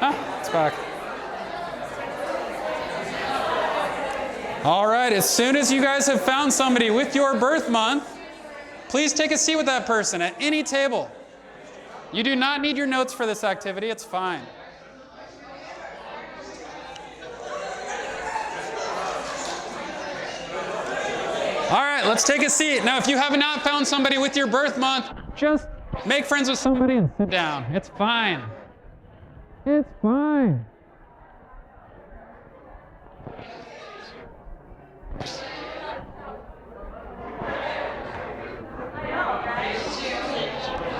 Ah, it's back. All right, as soon as you guys have found somebody with your birth month, please take a seat with that person at any table. You do not need your notes for this activity, it's fine. All right, let's take a seat. Now, if you have not found somebody with your birth month, just make friends with somebody and sit down. It's fine. It's fine.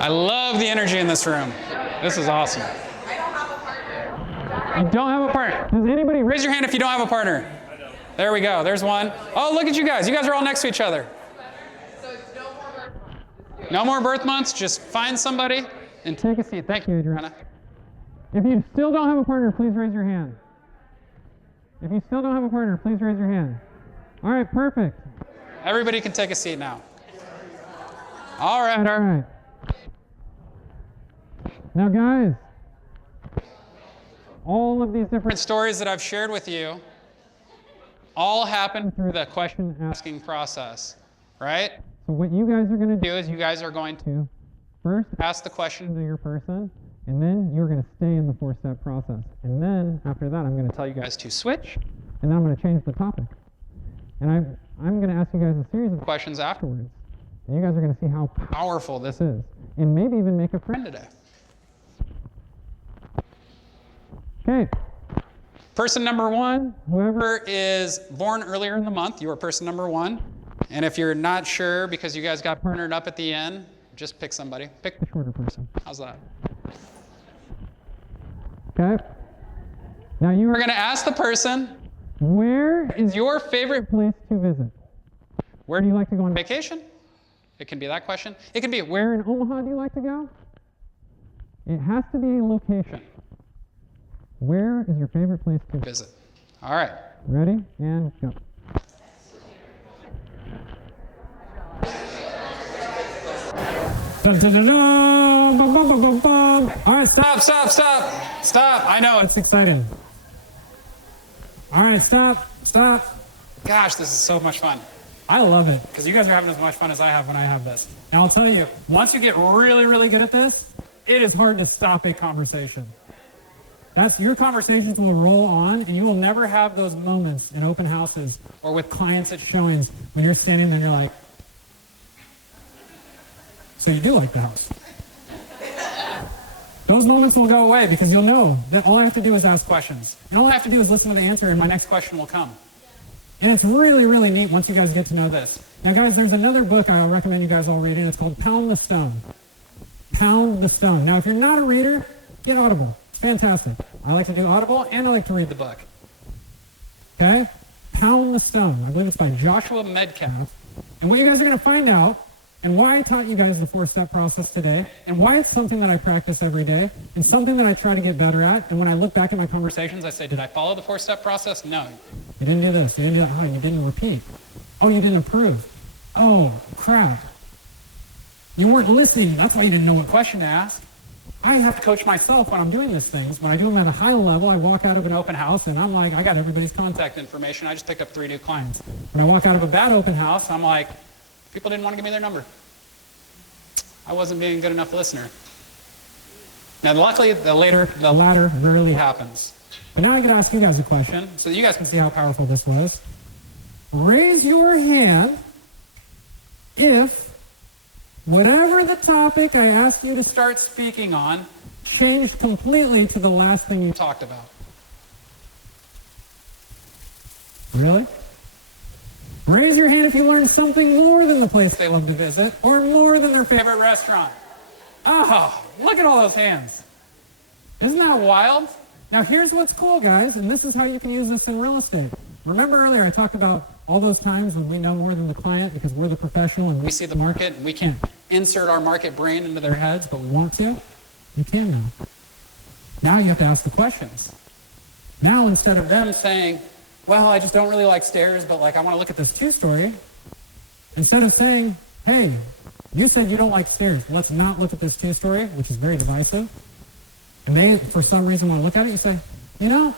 I love the energy in this room. This is awesome. I don't have a partner. You don't have a partner? Does anybody raise your hand if you don't have a partner? There we go. There's one. Oh, look at you guys. You guys are all next to each other. So no more birth months. No more birth months. Just find somebody and take a seat. Thank you, Adriana. If you still don't have a partner, please raise your hand. If you still don't have a partner, please raise your hand. All right, perfect. Everybody can take a seat now. All right, all right. Now, guys, all of these different stories that I've shared with you all happen through the question asking process, right? So what you guys are going to do is you guys are going to first ask the question to your person, and then you're going to stay in the 4-step process. And then after that, I'm going to tell you guys to switch, and then I'm going to change the topic. And I'm going to ask you guys a series of questions afterwards. And you guys are going to see how powerful this is, and maybe even make a friend today. Okay. Person number 1, whoever is born earlier in the month, you are person number 1. And if you're not sure because you guys got partnered up at the end, just pick somebody. Pick the shorter person. How's that? Okay. Now you are going to ask the person, where is your favorite place to visit? Where do you like to go on vacation? It can be that question. It can be, where in Omaha do you like to go? It has to be a location. Where is your favorite place to visit? All right. Ready? And go. Dun, dun, dun, dun. Bum, bum, bum, bum, bum. All right, stop. I know, it's exciting. All right, stop. Gosh, this is so much fun. I love it, because you guys are having as much fun as I have when I have this. Now, I'll tell you, once you get really, really good at this, it is hard to stop a conversation. Your conversations will roll on, and you will never have those moments in open houses or with clients at showings when you're standing there and you're like, so you do like the house. Those moments will go away because you'll know that all I have to do is ask questions. And all I have to do is listen to the answer, and my next question will come. And it's really, really neat once you guys get to know this. Now, guys, there's another book I recommend you guys all reading. It's called Pound the Stone. Pound the Stone. Now, if you're not a reader, get Audible. Fantastic. I like to do Audible, and I like to read the book. Okay? Pound the Stone. I believe it's by Joshua Medcalf. And what you guys are going to find out, and why I taught you guys the 4-step process today, and why it's something that I practice every day, and something that I try to get better at, and when I look back at my conversations, I say, did I follow the 4-step process? No. You didn't do this. You didn't do that. Oh, you didn't repeat. Oh, you didn't improve. Oh, crap. You weren't listening. That's why you didn't know what question to ask. I have to coach myself when I'm doing these things. When I do them at a high level, I walk out of an open house and I'm like, I got everybody's contact information. I just picked up 3 new clients. When I walk out of a bad open house, I'm like, people didn't want to give me their number. I wasn't being a good enough listener. Now, luckily, the latter rarely happens. But now I can ask you guys a question so that you guys can see how powerful this was. Raise your hand if whatever the topic I asked you to start speaking on changed completely to the last thing you talked about. Really? Raise your hand if you learned something more than the place they love to visit or more than their favorite restaurant. Oh, look at all those hands. Isn't that wild? Now here's what's cool, guys, and this is how you can use this in real estate. Remember earlier I talked about all those times when we know more than the client because we're the professional and we see the market and we can't insert our market brain into their heads, but we want to? You can now. Now you have to ask the questions. Now instead of them saying, well, I just don't really like stairs, but like I want to look at this two-story, instead of saying, hey, you said you don't like stairs, let's not look at this two-story, which is very divisive, and they, for some reason, want to look at it, you say, you know,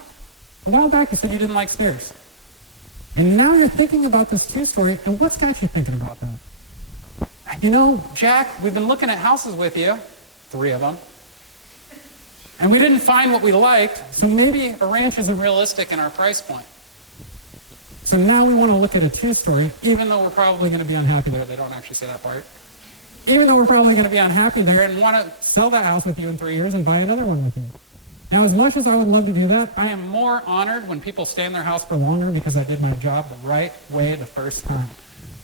a while back you said you didn't like stairs. And now you're thinking about this two-story, and what's got you thinking about that? You know, Jack, we've been looking at houses with you, 3 of them, and we didn't find what we liked, so maybe a ranch isn't realistic in our price point. So now we want to look at a two-story, even though we're probably going to be unhappy there. They don't actually say that part. Even though we're probably going to be unhappy there and want to sell that house with you in 3 years and buy another one with you. Now, as much as I would love to do that, I am more honored when people stay in their house for longer because I did my job the right way the first time.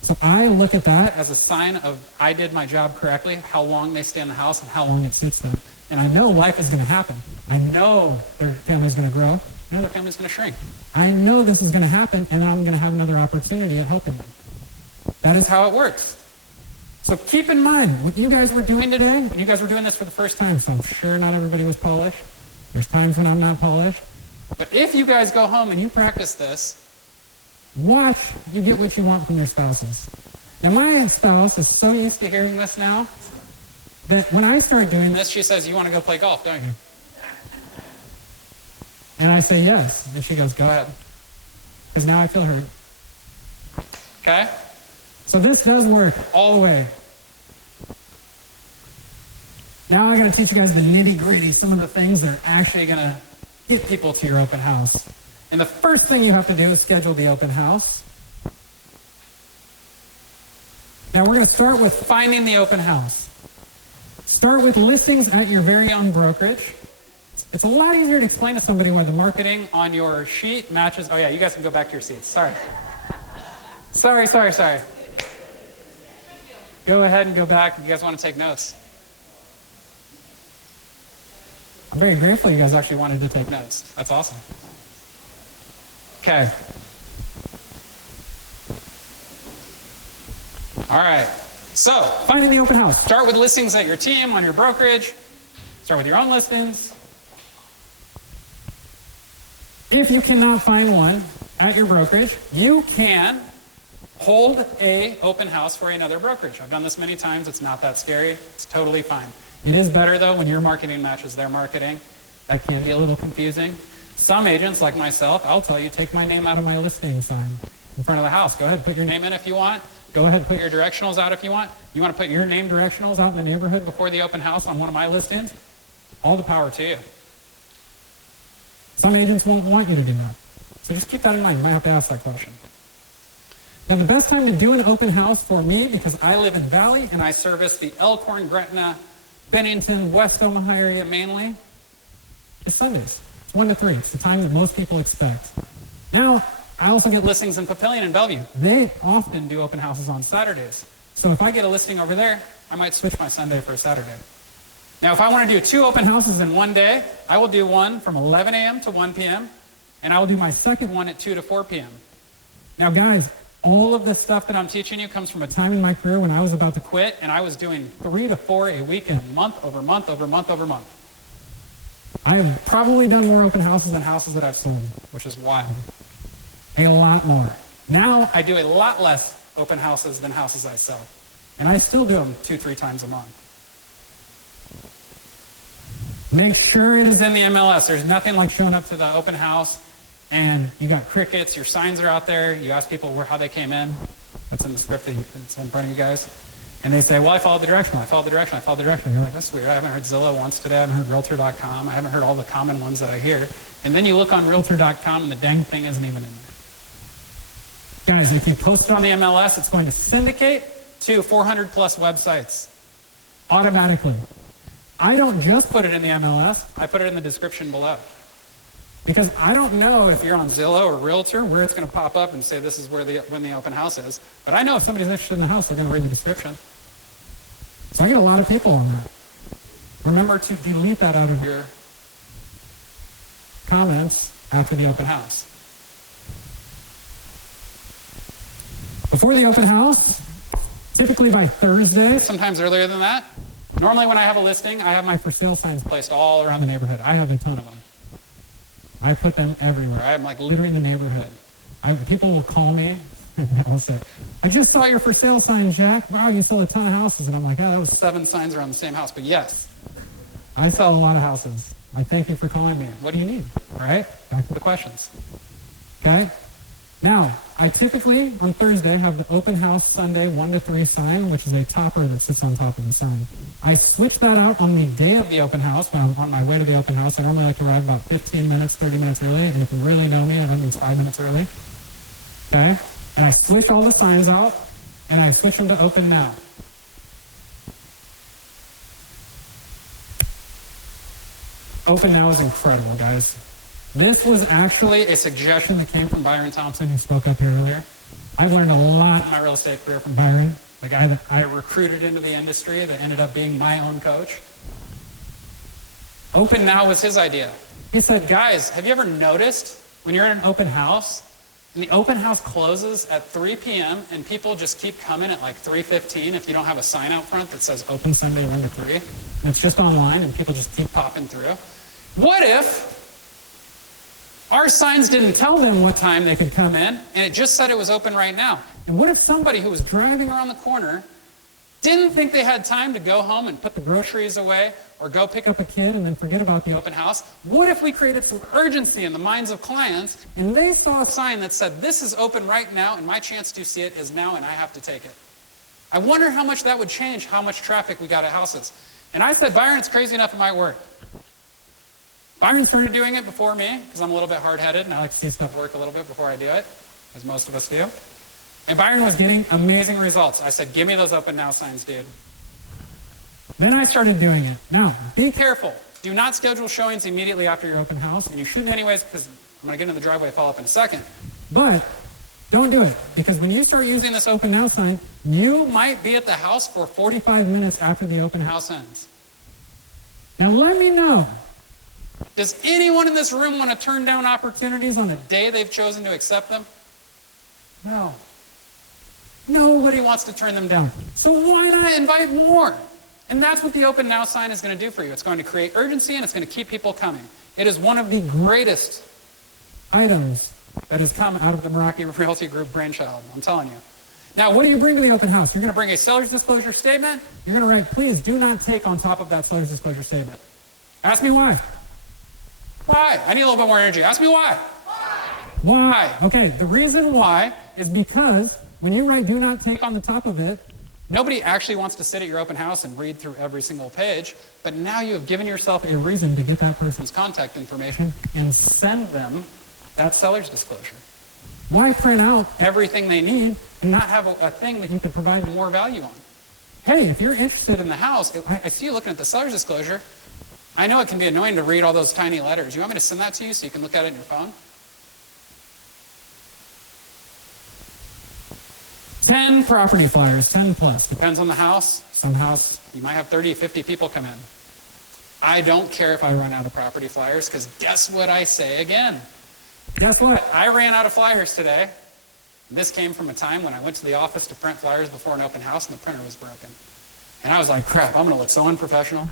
So I look at that as a sign of I did my job correctly, how long they stay in the house and how long it sits there. And I know life is going to happen. I know their family's going to grow. I know their family's going to shrink. I know this is going to happen, and I'm going to have another opportunity at helping them. That is how it works. So keep in mind what you guys were doing today, and you guys were doing this for the first time, so I'm sure not everybody was polished. There's times when I'm not polished. But if you guys go home and you practice this, watch you get what you want from your spouses. Now, my spouse is so used to hearing this now that when I start doing this, she says, you want to go play golf, don't you? And I say yes. And she goes, go ahead. Because now I feel heard. Okay? So this does work all the way. Now I'm going to teach you guys the nitty-gritty, some of the things that are actually going to get people to your open house. And the first thing you have to do is schedule the open house. Now we're going to start with finding the open house. Start with listings at your very own brokerage. It's a lot easier to explain to somebody why the marketing on your sheet matches. Oh yeah, you guys can go back to your seats. Sorry. Sorry. Go ahead and go back. You guys want to take notes? I'm very grateful you guys actually wanted to take notes. That's awesome. Okay. All right. So, finding the open house. Start with listings at your team, on your brokerage. Start with your own listings. If you cannot find one at your brokerage, you can hold a open house for another brokerage. I've done this many times. It's not that scary. It's totally fine. It is better, though, when your marketing matches their marketing. That can be a little confusing. Some agents, like myself, I'll tell you, take my name out of my listing sign in front of the house. Go ahead and put your name in if you want. Go ahead and put your directionals out if you want. You want to put your name directionals out in the neighborhood before the open house on one of my listings? All the power to you. Some agents won't want you to do that. So just keep that in mind. You might have to ask that question. Now, the best time to do an open house for me, because I live in Valley and I service the Elkhorn, Gretna, Bennington, West Omaha area mainly, is Sundays. It's 1 to 3. It's the time that most people expect. Now, I also get listings in Papillion and Bellevue. They often do open houses on Saturdays. So if I get a listing over there, I might switch my Sunday for a Saturday. Now, if I want to do 2 open houses in one day, I will do one from 11 a.m. to 1 p.m., and I will do my second one at 2 to 4 p.m. Now, guys, all of this stuff that I'm teaching you comes from a time in my career when I was about to quit, and I was doing 3 to 4 a weekend, month over month over month over month. I have probably done more open houses than houses that I've sold, which is wild. A lot more. Now, I do a lot less open houses than houses I sell. And I still do them 2-3 times a month. Make sure it is in the MLS. There's nothing like showing up to the open house and you got crickets, your signs are out there, you ask people how they came in. That's in the script that's in front of you guys. And they say, well, I followed the directional, I followed the directional, I followed the directional. You're like, that's weird. I haven't heard Zillow once today. I haven't heard Realtor.com. I haven't heard all the common ones that I hear. And then you look on Realtor.com and the dang thing isn't even in there. Guys, if you post it on the MLS, it's going to syndicate to 400 plus websites automatically. I don't just put it in the MLS, I put it in the description below. Because I don't know if you're on Zillow or Realtor where it's going to pop up and say this is when the open house is. But I know if somebody's interested in the house, they're going to read the description. So I get a lot of people on that. Remember to delete that out of your comments after the open house. Before the open house, typically by Thursday, sometimes earlier than that. Normally when I have a listing, I have my for sale signs placed all around the neighborhood. I have a ton of them. I put them everywhere. I'm like literally in the neighborhood. People will call me and they'll say, I just saw your for sale sign, Jack. Wow, you sold a ton of houses. And I'm like, oh, that was 7 signs around the same house. But yes, I sell a lot of houses. I thank you for calling me. What do you need? All right, back to the questions. Okay? Now, I typically, on Thursday, have the open house Sunday 1 to 3 sign, which is a topper that sits on top of the sign. I switch that out on the day of the open house, when I'm on my way to the open house. I normally like to arrive about 15 minutes, 30 minutes early, and if you really know me, I run these 5 minutes early. Okay? And I switch all the signs out, and I switch them to open now. Open now is incredible, guys. This was actually a suggestion that came from Byron Thompson, who spoke up here earlier. I've learned a lot in my real estate career from Byron, the guy that I recruited into the industry that ended up being my own coach. Open now was his idea. He said, guys, have you ever noticed when you're in an open house and the open house closes at 3 p.m. and people just keep coming at like 3:15 if you don't have a sign out front that says open Sunday 1 to 3, and it's just online and people just keep popping through? What if our signs didn't tell them what time they could come in, and it just said it was open right now? And what if somebody who was driving around the corner didn't think they had time to go home and put the groceries away or go pick up a kid and then forget about the open house? What if we created some urgency in the minds of clients and they saw a sign that said, this is open right now and my chance to see it is now and I have to take it? I wonder how much that would change how much traffic we got at houses. And I said, Byron, it's crazy enough it might work. Byron started doing it before me because I'm a little bit hard-headed and I like to see stuff work a little bit before I do it, as most of us do. And Byron was getting amazing results. I said, give me those open now signs, dude. Then I started doing it. Now, be careful. Do not schedule showings immediately after your open house, and you shouldn't anyways because I'm going to get into the driveway follow-up in a second. But don't do it, because when you start using this open now sign, you might be at the house for 45 minutes after the open house ends. Now let me know. Does anyone in this room want to turn down opportunities on the day they've chosen to accept them? No. Nobody wants to turn them down. So why not invite more? And that's what the Open Now sign is going to do for you. It's going to create urgency and it's going to keep people coming. It is one of the greatest items that has come out of the Meraki Realty Group brainchild, I'm telling you. Now, what do you bring to the open house? You're going to bring a seller's disclosure statement. You're going to write, please do not take on top of that seller's disclosure statement. Ask me why. Why? I need a little bit more energy. Ask me why. Why? Okay, the reason why is because when you write do not take on the top of it, nobody actually wants to sit at your open house and read through every single page, but now you have given yourself a reason to get that person's contact information and send them that seller's disclosure. Why print out everything they need and not have a thing that you can provide more value on? Hey, if you're interested in the house, I see you looking at the seller's disclosure. I know it can be annoying to read all those tiny letters. You want me to send that to you so you can look at it on your phone? 10 property flyers, 10 plus. Depends on the house. Some house, you might have 30, 50 people come in. I don't care if I run out of property flyers, because guess what I say again? Guess what? I ran out of flyers today. This came from a time when I went to the office to print flyers before an open house and the printer was broken. And I was like, crap, I'm going to look so unprofessional.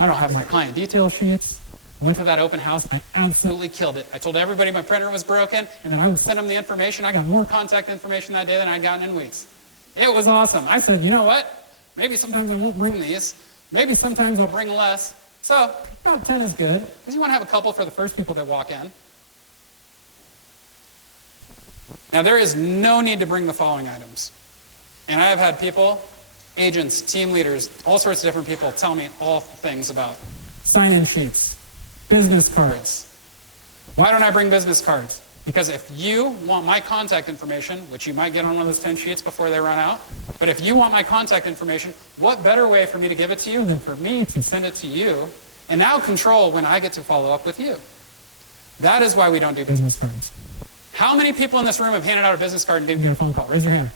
I don't have my client detail sheets. I went to that open house. I absolutely killed it. I told everybody my printer was broken, and then I would send them the information. I got more contact information that day than I'd gotten in weeks. It was awesome. I said, you know what? Maybe sometimes I won't bring these. Maybe sometimes I'll bring less. So, about 10 is good, because you want to have a couple for the first people that walk in. Now, there is no need to bring the following items. And I have had people, agents, team leaders, all sorts of different people tell me all things about sign-in sheets, business cards. Why don't I bring business cards? Because if you want my contact information, which you might get on one of those 10 sheets before they run out, but if you want my contact information, what better way for me to give it to you than for me to send it to you and now control when I get to follow up with you? That is why we don't do business cards. How many people in this room have handed out a business card and didn't get a phone call? Raise your hand.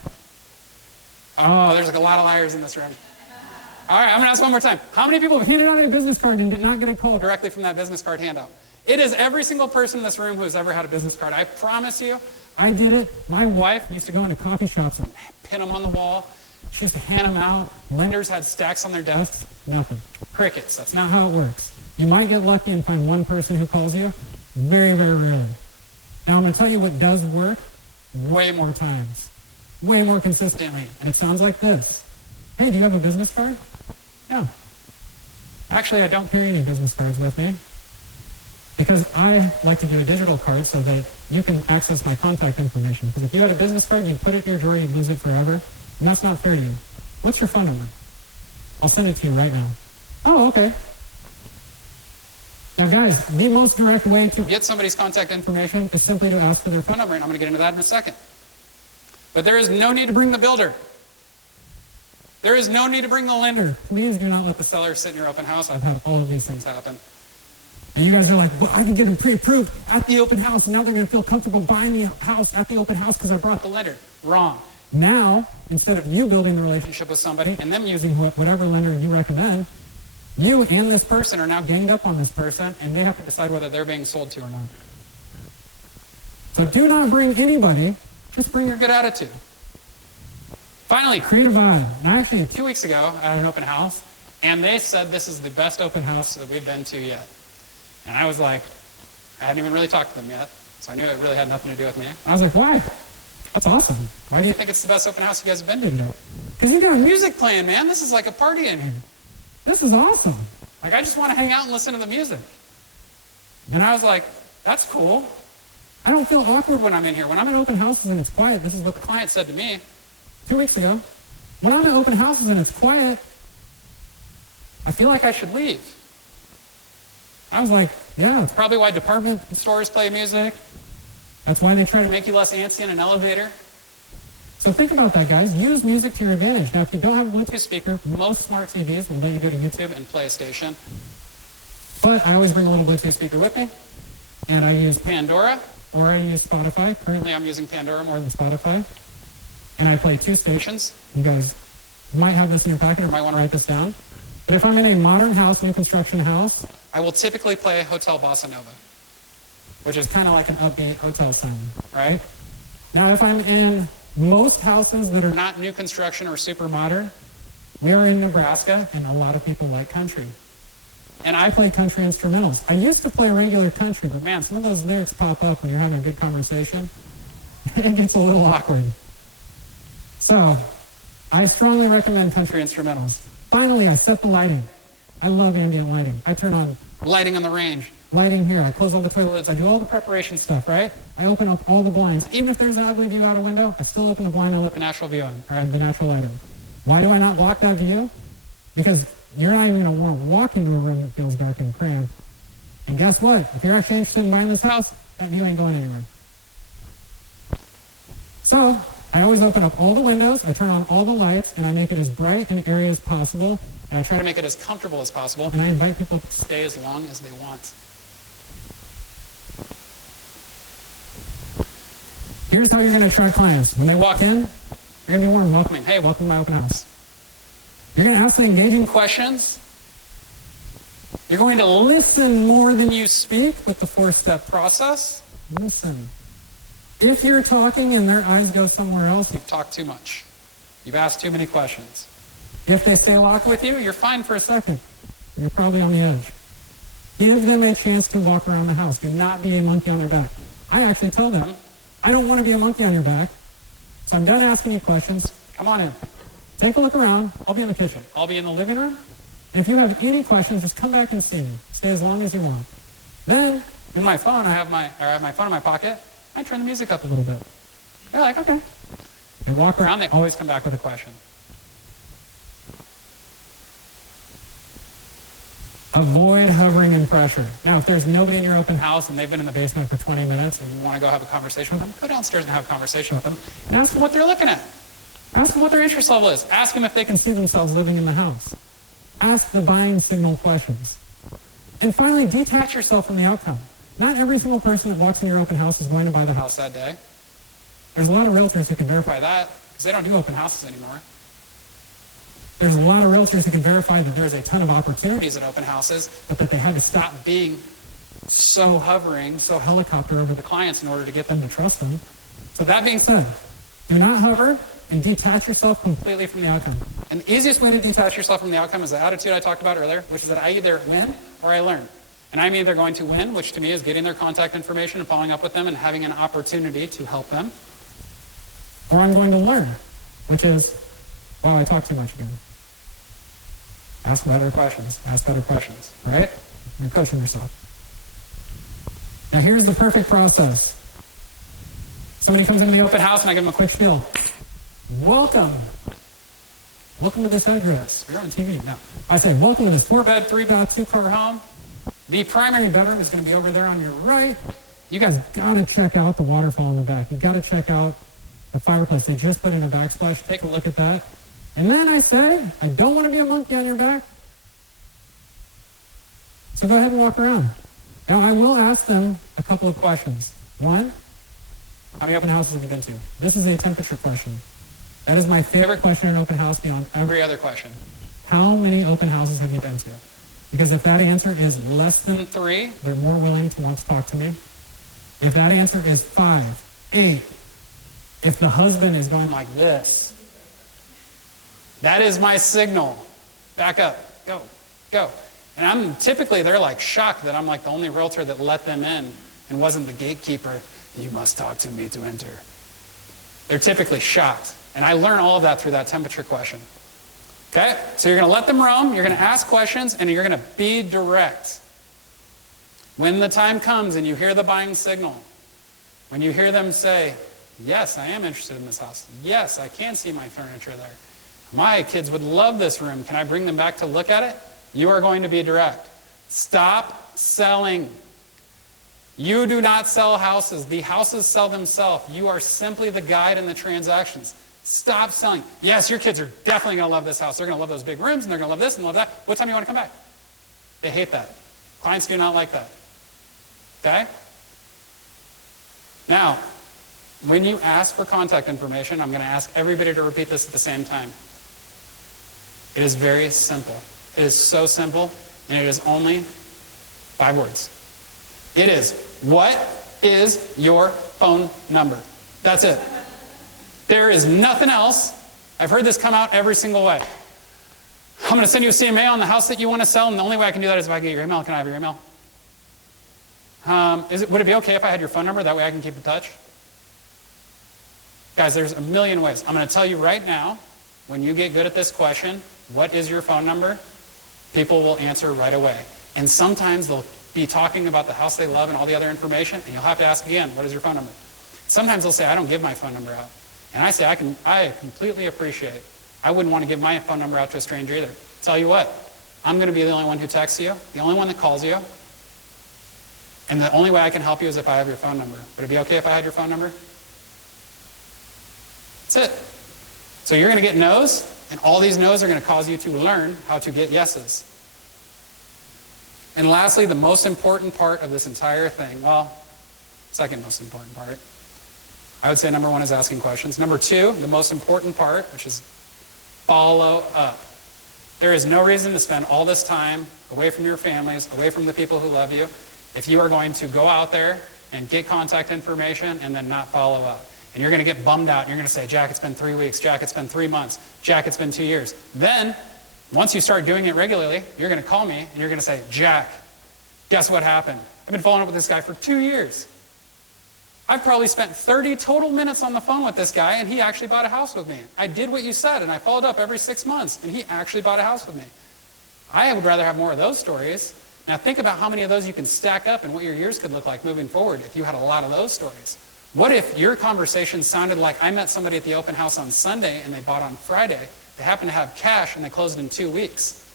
Oh, there's like a lot of liars in this room. All right, I'm going to ask one more time. How many people have handed out a business card and did not get a call directly from that business card handout? It is every single person in this room who has ever had a business card. I promise you, I did it. My wife used to go into coffee shops and pin them on the wall. She used to hand them out. Lenders had stacks on their desks. Nothing. Crickets. That's not how it works. You might get lucky and find one person who calls you. Very, very rarely. Now, I'm going to tell you what does work way more times. Way more consistently. And it sounds like this. Hey, do you have a business card? Yeah. Actually, I don't carry any business cards with me because I like to get a digital card so that you can access my contact information. Because if you had a business card, you'd put it in your drawer, you'd lose it forever. And that's not fair to you. What's your phone number? I'll send it to you right now. Oh, okay. Now, guys, the most direct way to get somebody's contact information is simply to ask for their phone number, and I'm going to get into that in a second. But there is no need to bring the builder. There is no need to bring the lender. Please do not let the seller sit in your open house. I've had all of these things happen. And you guys are like, well, I can get them pre-approved at the open house, and now they're going to feel comfortable buying the house at the open house because I brought the lender. Wrong. Now, instead of you building a relationship with somebody and them using whatever lender you recommend, you and this person are now ganged up on this person, and they have to decide whether they're being sold to or not. So do not bring anybody. Just bring your good attitude. Finally, create a vibe. And actually, 2 weeks ago, I had an open house, and they said this is the best open house that we've been to yet. And I was like, I hadn't even really talked to them yet, so I knew it really had nothing to do with me. I was like, why? That's awesome. Why do you think it's the best open house you guys have been to today? Because you got music playing, man. This is like a party in here. This is awesome. Like, I just want to hang out and listen to the music. And I was like, that's cool. I don't feel awkward when I'm in here. When I'm in open houses and it's quiet, this is what the client said to me 2 weeks ago. When I'm in open houses and it's quiet, I feel like I should leave. I was like, yeah, it's probably why department stores play music. That's why they try to make you less antsy in an elevator. So think about that, guys. Use music to your advantage. Now, if you don't have a Bluetooth speaker, most smart TVs will let you go to YouTube and play a station. But I always bring a little Bluetooth speaker with me. And I use Pandora, or I use Spotify. Currently, I'm using Pandora more than Spotify. And I play 2 stations. You guys might have this in your packet or might want to write this down. But if I'm in a modern house, new construction house, I will typically play Hotel Bossa Nova, which is kind of like an upbeat hotel sound, right? Now, if I'm in most houses that are not new construction or super modern, we are in Nebraska, and a lot of people like country. And I play country instrumentals. I used to play regular country, but man, some of those lyrics pop up when you're having a good conversation. It gets a little awkward. So, I strongly recommend country instrumentals. Finally, I set the lighting. I love ambient lighting. I turn on lighting on the range, lighting here. I close all the toilets. I do all the preparation stuff, right? I open up all the blinds. Even if there's an ugly view out a window, I still open the blind and let the natural view in, or the natural light in. Why do I not block that view? Because you're not even going to want to walk into a room that feels dark and cramped. And guess what? If you're actually interested in buying this house, that view ain't going anywhere. So, I always open up all the windows, I turn on all the lights, and I make it as bright and airy as possible, and I try to make it as comfortable as possible, and I invite people to stay as long as they want. Here's how you're going to attract clients. When they walk in, you're going to be warm, welcoming. Hey, welcome to my open house. You're going to ask them engaging questions. You're going to listen more than you speak with the 4-step process. Listen. If you're talking and their eyes go somewhere else, you've talked too much. You've asked too many questions. If they stay locked with you, you're fine for a second. You're probably on the edge. Give them a chance to walk around the house. Do not be a monkey on their back. I actually tell them, I don't want to be a monkey on your back, so I'm done asking you questions. Come on in. Take a look around. I'll be in the kitchen. I'll be in the living room. And if you have any questions, just come back and see me. Stay as long as you want. Then, in my phone, I have my phone in my pocket. I turn the music up a little bit. They're like, okay. They walk around, they always come back with a question. Avoid hovering in pressure. Now, if there's nobody in your open house and they've been in the basement for 20 minutes and you want to go have a conversation with them, go downstairs and have a conversation with them and ask them what they're looking at. Ask them what their interest level is. Ask them if they can see themselves living in the house. Ask the buying signal questions. And finally, detach yourself from the outcome. Not every single person that walks in your open house is going to buy the house that day. There's a lot of realtors who can verify that because they don't do open houses anymore. There's a lot of realtors who can verify that there's a ton of opportunities at open houses, but that they had to stop being so hovering, so helicopter over the clients in order to get them to trust them. So that being said, do not hover and detach yourself completely from the outcome. And the easiest way to detach yourself from the outcome is the attitude I talked about earlier, which is that I either win or I learn. And I'm either going to win, which to me is getting their contact information and following up with them and having an opportunity to help them, or I'm going to learn, which is, wow, I talk too much again. Ask better questions, right? You're coaching yourself. Now here's the perfect process. Somebody comes into the open house and I give them a quick spiel. Welcome to this address. You're on TV. No. I say, welcome to this 4-bed, 3-bath, 2-car home. The primary bedroom is going to be over there on your right. You guys got to check out the waterfall in the back. You got to check out the fireplace. They just put in a backsplash. Take a look at that. And then I say, I don't want to be a monkey on your back. So go ahead and walk around. Now I will ask them a couple of questions. One, how many open houses have you been to? This is a temperature question. That is my favorite question in an open house beyond every other question. How many open houses have you been to? Because if that answer is less than 3, they're more willing to want to talk to me. If that answer is 5, 8, if the husband is going like this, that is my signal. Back up, go. And they're like shocked that I'm like the only realtor that let them in and wasn't the gatekeeper. You must talk to me to enter. They're typically shocked. And I learn all of that through that temperature question. Okay? So you're going to let them roam, you're going to ask questions, and you're going to be direct. When the time comes and you hear the buying signal, when you hear them say, yes, I am interested in this house. Yes, I can see my furniture there. My kids would love this room. Can I bring them back to look at it? You are going to be direct. Stop selling. You do not sell houses. The houses sell themselves. You are simply the guide in the transactions. Stop selling. Yes, your kids are definitely going to love this house. They're going to love those big rooms, and they're going to love this and love that. What time do you want to come back? They hate that. Clients do not like that. Okay? Now, when you ask for contact information, I'm going to ask everybody to repeat this at the same time. It is very simple. It is so simple, and it is only 5 words. It is, what is your phone number? That's it. There is nothing else. I've heard this come out every single way. I'm going to send you a CMA on the house that you want to sell, and the only way I can do that is if I get your email. Can I have your email? Would it be okay if I had your phone number? That way I can keep in touch? Guys, there's a million ways. I'm going to tell you right now, when you get good at this question, what is your phone number? People will answer right away. And sometimes they'll be talking about the house they love and all the other information, and you'll have to ask again, what is your phone number? Sometimes they'll say, I don't give my phone number out. And I say, I completely appreciate it. I wouldn't want to give my phone number out to a stranger either. Tell you what, I'm going to be the only one who texts you, the only one that calls you, and the only way I can help you is if I have your phone number. Would it be okay if I had your phone number? That's it. So you're going to get no's, and all these no's are going to cause you to learn how to get yeses. And lastly, the most important part of this entire thing, well, second most important part, I would say number 1 is asking questions. Number 2, the most important part, which is follow up. There is no reason to spend all this time away from your families, away from the people who love you, if you are going to go out there and get contact information and then not follow up. And you're going to get bummed out. And you're going to say, Jack, it's been 3 weeks. Jack, it's been 3 months. Jack, it's been 2 years. Then, once you start doing it regularly, you're going to call me and you're going to say, Jack, guess what happened? I've been following up with this guy for 2 years. I've probably spent 30 total minutes on the phone with this guy, and he actually bought a house with me. I did what you said, and I followed up every 6 months, and he actually bought a house with me. I would rather have more of those stories. Now think about how many of those you can stack up and what your years could look like moving forward if you had a lot of those stories. What if your conversation sounded like, I met somebody at the open house on Sunday, and they bought on Friday. They happened to have cash, and they closed in 2 weeks.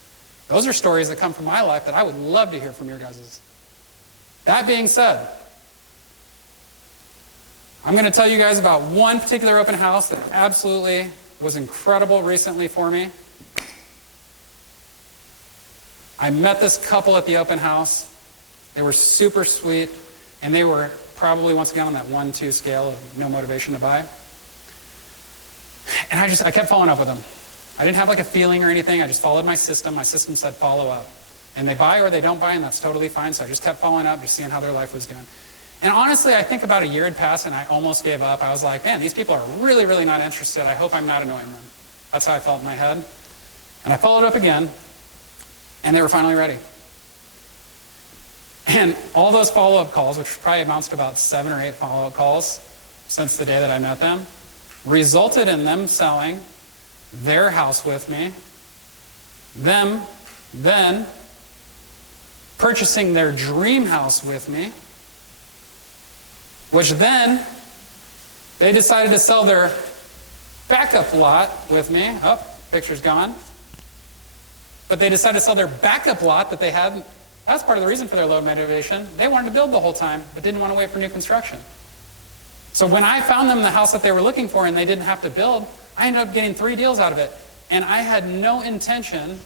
Those are stories that come from my life that I would love to hear from your guys'. That being said, I'm going to tell you guys about one particular open house that absolutely was incredible recently for me. I met this couple at the open house. They were super sweet, and they were probably, once again, on that 1-2 scale of no motivation to buy. And I kept following up with them. I didn't have like a feeling or anything. I just followed my system. My system said follow up. And they buy or they don't buy, and that's totally fine. So I just kept following up, just seeing how their life was doing. And honestly, I think about a year had passed and I almost gave up. I was like, man, these people are really, really not interested. I hope I'm not annoying them. That's how I felt in my head. And I followed up again, and they were finally ready. And all those follow-up calls, which probably amounts to about 7 or 8 follow-up calls since the day that I met them, resulted in them selling their house with me, them then purchasing their dream house with me, which then they decided to sell their backup lot with me. Oh, picture's gone. But they decided to sell their backup lot that they had. That's part of the reason for their low motivation. They wanted to build the whole time, but didn't want to wait for new construction. So when I found them the house that they were looking for and they didn't have to build, I ended up getting 3 deals out of it. And I had no intention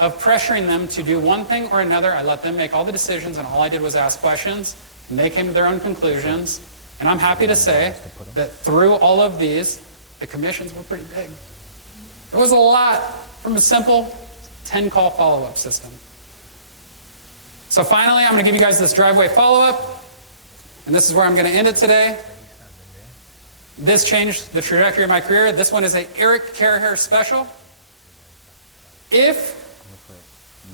of pressuring them to do one thing or another. I let them make all the decisions, and all I did was ask questions, and they came to their own conclusions. And I'm happy to say that through all of these, the commissions were pretty big. It was a lot from a simple 10-call follow-up system. So finally, I'm going to give you guys this driveway follow-up, and this is where I'm going to end it today. This changed the trajectory of my career. This one is a Eric Carahair special. If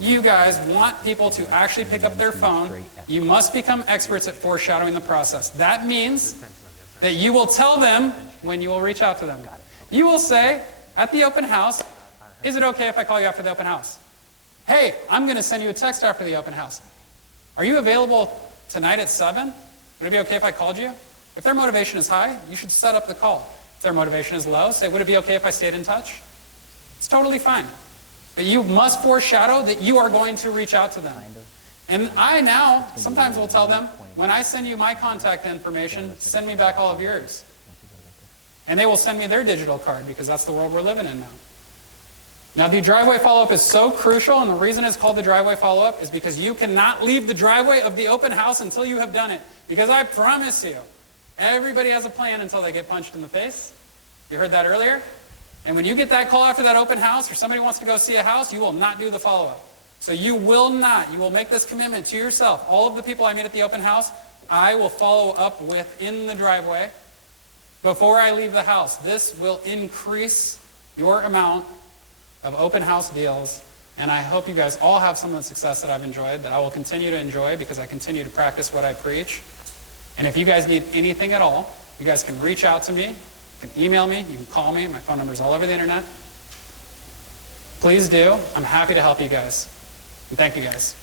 you guys want people to actually pick up their phone, you must become experts at foreshadowing the process. That means that you will tell them when you will reach out to them. You will say, at the open house, is it okay if I call you after the open house? Hey, I'm going to send you a text after the open house. Are you available tonight at 7? Would it be okay if I called you? If their motivation is high, you should set up the call. If their motivation is low, say, would it be okay if I stayed in touch? It's totally fine. But you must foreshadow that you are going to reach out to them. And I now sometimes will tell them, when I send you my contact information, send me back all of yours. And they will send me their digital card, because that's the world we're living in now. Now, the driveway follow-up is so crucial, and the reason it's called the driveway follow-up is because you cannot leave the driveway of the open house until you have done it. Because I promise you, everybody has a plan until they get punched in the face. You heard that earlier? And when you get that call after that open house, or somebody wants to go see a house, you will not do the follow-up. So you will make this commitment to yourself. All of the people I meet at the open house, I will follow up with in the driveway before I leave the house. This will increase your amount of open house deals, and I hope you guys all have some of the success that I've enjoyed, that I will continue to enjoy because I continue to practice what I preach. And if you guys need anything at all, you guys can reach out to me, you can email me, you can call me, my phone number is all over the internet. Please do. I'm happy to help you guys. And thank you guys.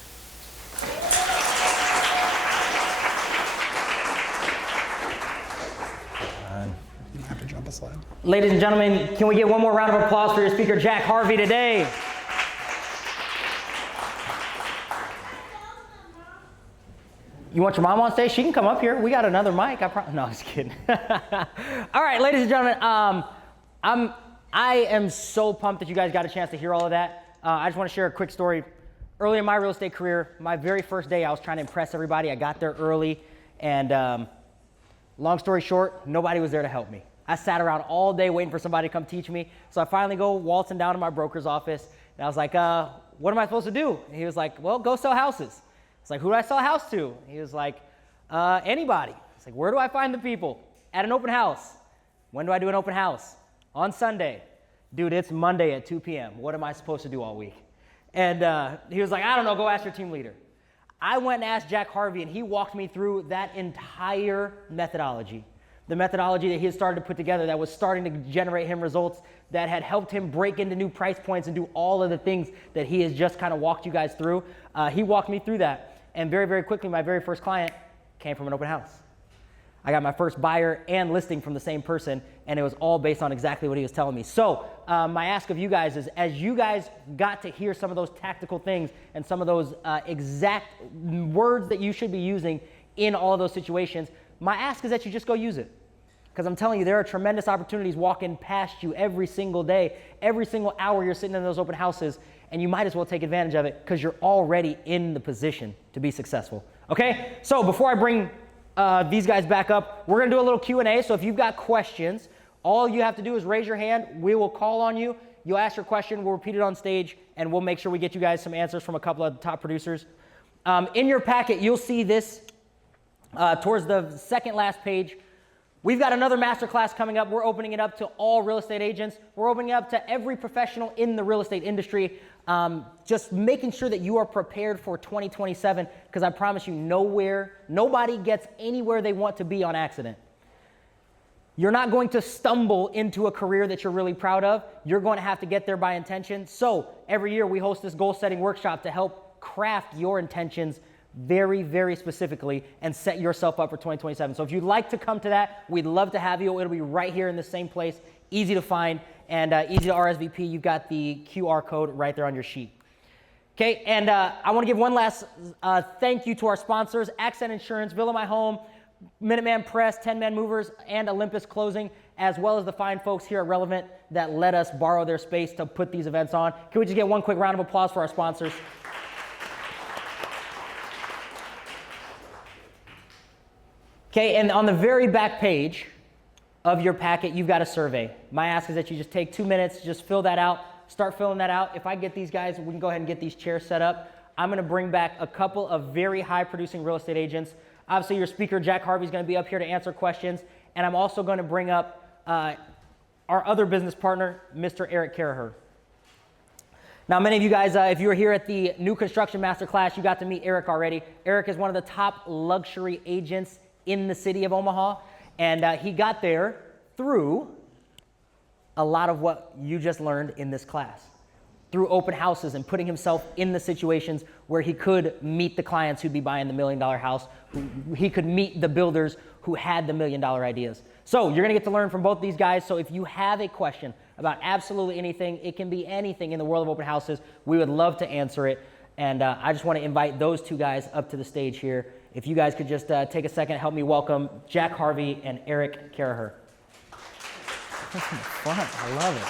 You have to jump a slide. Ladies and gentlemen, can we get one more round of applause for your speaker, Jack Harvey, today? You want your mom on stage? She can come up here. We got another mic. No, I'm just kidding. All right, ladies and gentlemen, I am so pumped that you guys got a chance to hear all of that. I just want to share a quick story. Early in my real estate career, my very first day, I was trying to impress everybody. I got there early, and long story short, nobody was there to help me. I sat around all day waiting for somebody to come teach me. So I finally go waltzing down to my broker's office, and I was like, what am I supposed to do? And he was like, well, go sell houses. It's like, who do I sell a house to? He was like, anybody. It's like, where do I find the people? At an open house. When do I do an open house? On Sunday. Dude, it's Monday at 2 p.m. What am I supposed to do all week? And he was like, I don't know, go ask your team leader. I went and asked Jack Harvey, and he walked me through that entire methodology. The methodology that he had started to put together that was starting to generate him results, that had helped him break into new price points and do all of the things that he has just kind of walked you guys through. He walked me through that. And very, very quickly, my very first client came from an open house. I got my first buyer and listing from the same person, and it was all based on exactly what he was telling me. So my ask of you guys is, as you guys got to hear some of those tactical things and some of those exact words that you should be using in all of those situations, my ask is that you just go use it. Because I'm telling you, there are tremendous opportunities walking past you every single day, every single hour you're sitting in those open houses, and you might as well take advantage of it because you're already in the position to be successful. Okay? So before I bring these guys back up, we're going to do a little Q&A. So if you've got questions, all you have to do is raise your hand. We will call on you. You'll ask your question. We'll repeat it on stage, and we'll make sure we get you guys some answers from a couple of the top producers. In your packet, you'll see this towards the second last page, we've got another masterclass coming up. We're opening it up to all real estate agents. We're opening it up to every professional in the real estate industry. Just making sure that you are prepared for 2027, because I promise you, nobody gets anywhere they want to be on accident. You're not going to stumble into a career that you're really proud of. You're going to have to get there by intention. So every year we host this goal setting workshop to help craft your intentions very, very specifically and set yourself up for 2027. So if you'd like to come to that, we'd love to have you. It'll be right here in the same place, easy to find and easy to RSVP. You've got the QR code right there on your sheet. Okay, and I want to give one last thank you to our sponsors, Accent Insurance, Villa My Home, Minuteman Press, 10 Man Movers, and Olympus Closing, as well as the fine folks here at Relevant that let us borrow their space to put these events on. Can we just get one quick round of applause for our sponsors? Okay, and on the very back page of your packet, you've got a survey. My ask is that you just take 2 minutes, just fill that out, start filling that out. If I get these guys, we can go ahead and get these chairs set up. I'm gonna bring back a couple of very high producing real estate agents. Obviously, your speaker, Jack Harvey, is going to be up here to answer questions. And I'm also going to bring up our other business partner, Mr. Eric Caraher. Now, many of you guys, if you were here at the new construction masterclass, you got to meet Eric already. Eric is one of the top luxury agents in the city of Omaha. And he got there through a lot of what you just learned in this class, through open houses and putting himself in the situations where he could meet the clients who'd be buying the $1 million house. He could meet the builders who had the $1 million ideas. So you're gonna get to learn from both these guys. So if you have a question about absolutely anything, it can be anything in the world of open houses, we would love to answer it. And I just wanna invite those two guys up to the stage here. If you guys could just take a second, help me welcome Jack Harvey and Eric Caraher. That's fun, I love it.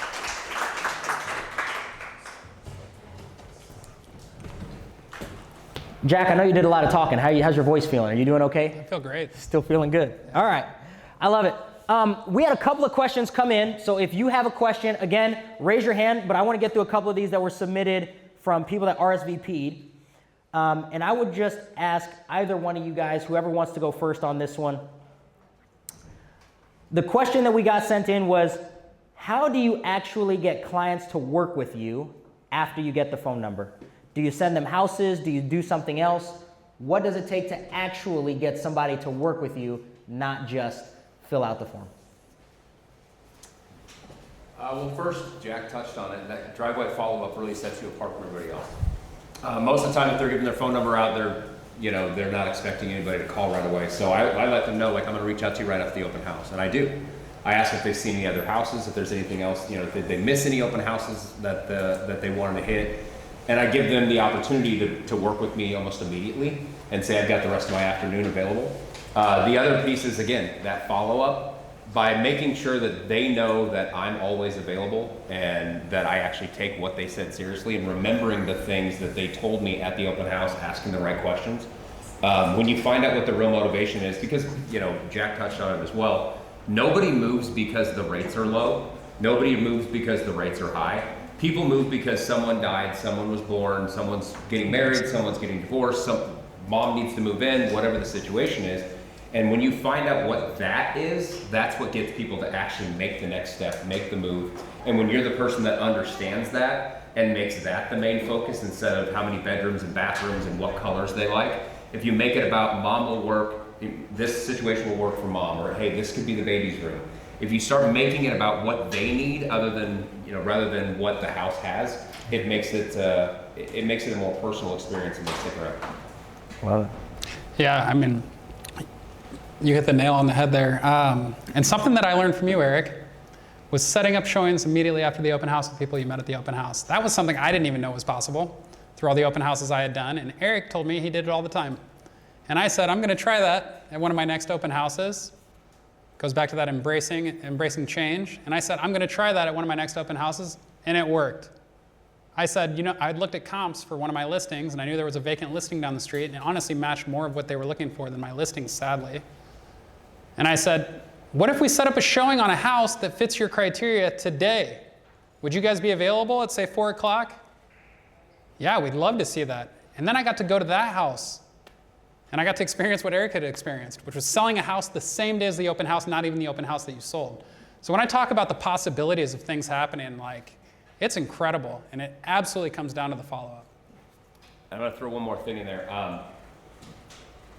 Jack, I know you did a lot of talking. How's your voice feeling? Are you doing okay? I feel great. Still feeling good. All right. I love it. We had a couple of questions come in. So if you have a question, again, raise your hand. But I want to get through a couple of these that were submitted from people that RSVP'd. And I would just ask either one of you guys, whoever wants to go first on this one. The question that we got sent in was, how do you actually get clients to work with you after you get the phone number? Do you send them houses? Do you do something else? What does it take to actually get somebody to work with you, not just fill out the form? Well, first, Jack touched on it. That driveway follow-up really sets you apart from everybody else. Most of the time, if they're giving their phone number out, they're not expecting anybody to call right away. So I let them know, like, I'm going to reach out to you right after the open house, and I do. I ask if they've seen any other houses, if there's anything else, did they miss any open houses that they wanted to hit. And I give them the opportunity to work with me almost immediately and say I've got the rest of my afternoon available. The other piece is, again, that follow-up, by making sure that they know that I'm always available and that I actually take what they said seriously and remembering the things that they told me at the open house, asking the right questions. When you find out what the real motivation is, because Jack touched on it as well, nobody moves because the rates are low. Nobody moves because the rates are high. People move because someone died, someone was born, someone's getting married, someone's getting divorced, mom needs to move in, whatever the situation is. And when you find out what that is, that's what gets people to actually make the next step, make the move. And when you're the person that understands that and makes that the main focus instead of how many bedrooms and bathrooms and what colors they like, if you make it about mom will work, this situation will work for mom, or hey, this could be the baby's room. If you start making it about what they need rather than what the house has, it makes it a more personal experience and they stick around. Love it. Yeah, I mean, you hit the nail on the head there. And something that I learned from you, Eric, was setting up showings immediately after the open house with people you met at the open house. That was something I didn't even know was possible through all the open houses I had done. And Eric told me he did it all the time. And I said, I'm going to try that at one of my next open houses. Goes back to that embracing change. And I said, I'm going to try that at one of my next open houses. And it worked. I said, I'd looked at comps for one of my listings, and I knew there was a vacant listing down the street, and it honestly matched more of what they were looking for than my listing, sadly. And I said, what if we set up a showing on a house that fits your criteria today? Would you guys be available at, say, 4 o'clock? Yeah, we'd love to see that. And then I got to go to that house And I got to experience what Eric had experienced, which was selling a house the same day as the open house, not even the open house that you sold. So when I talk about the possibilities of things happening, like, it's incredible, and it absolutely comes down to the follow-up. I'm gonna throw one more thing in there.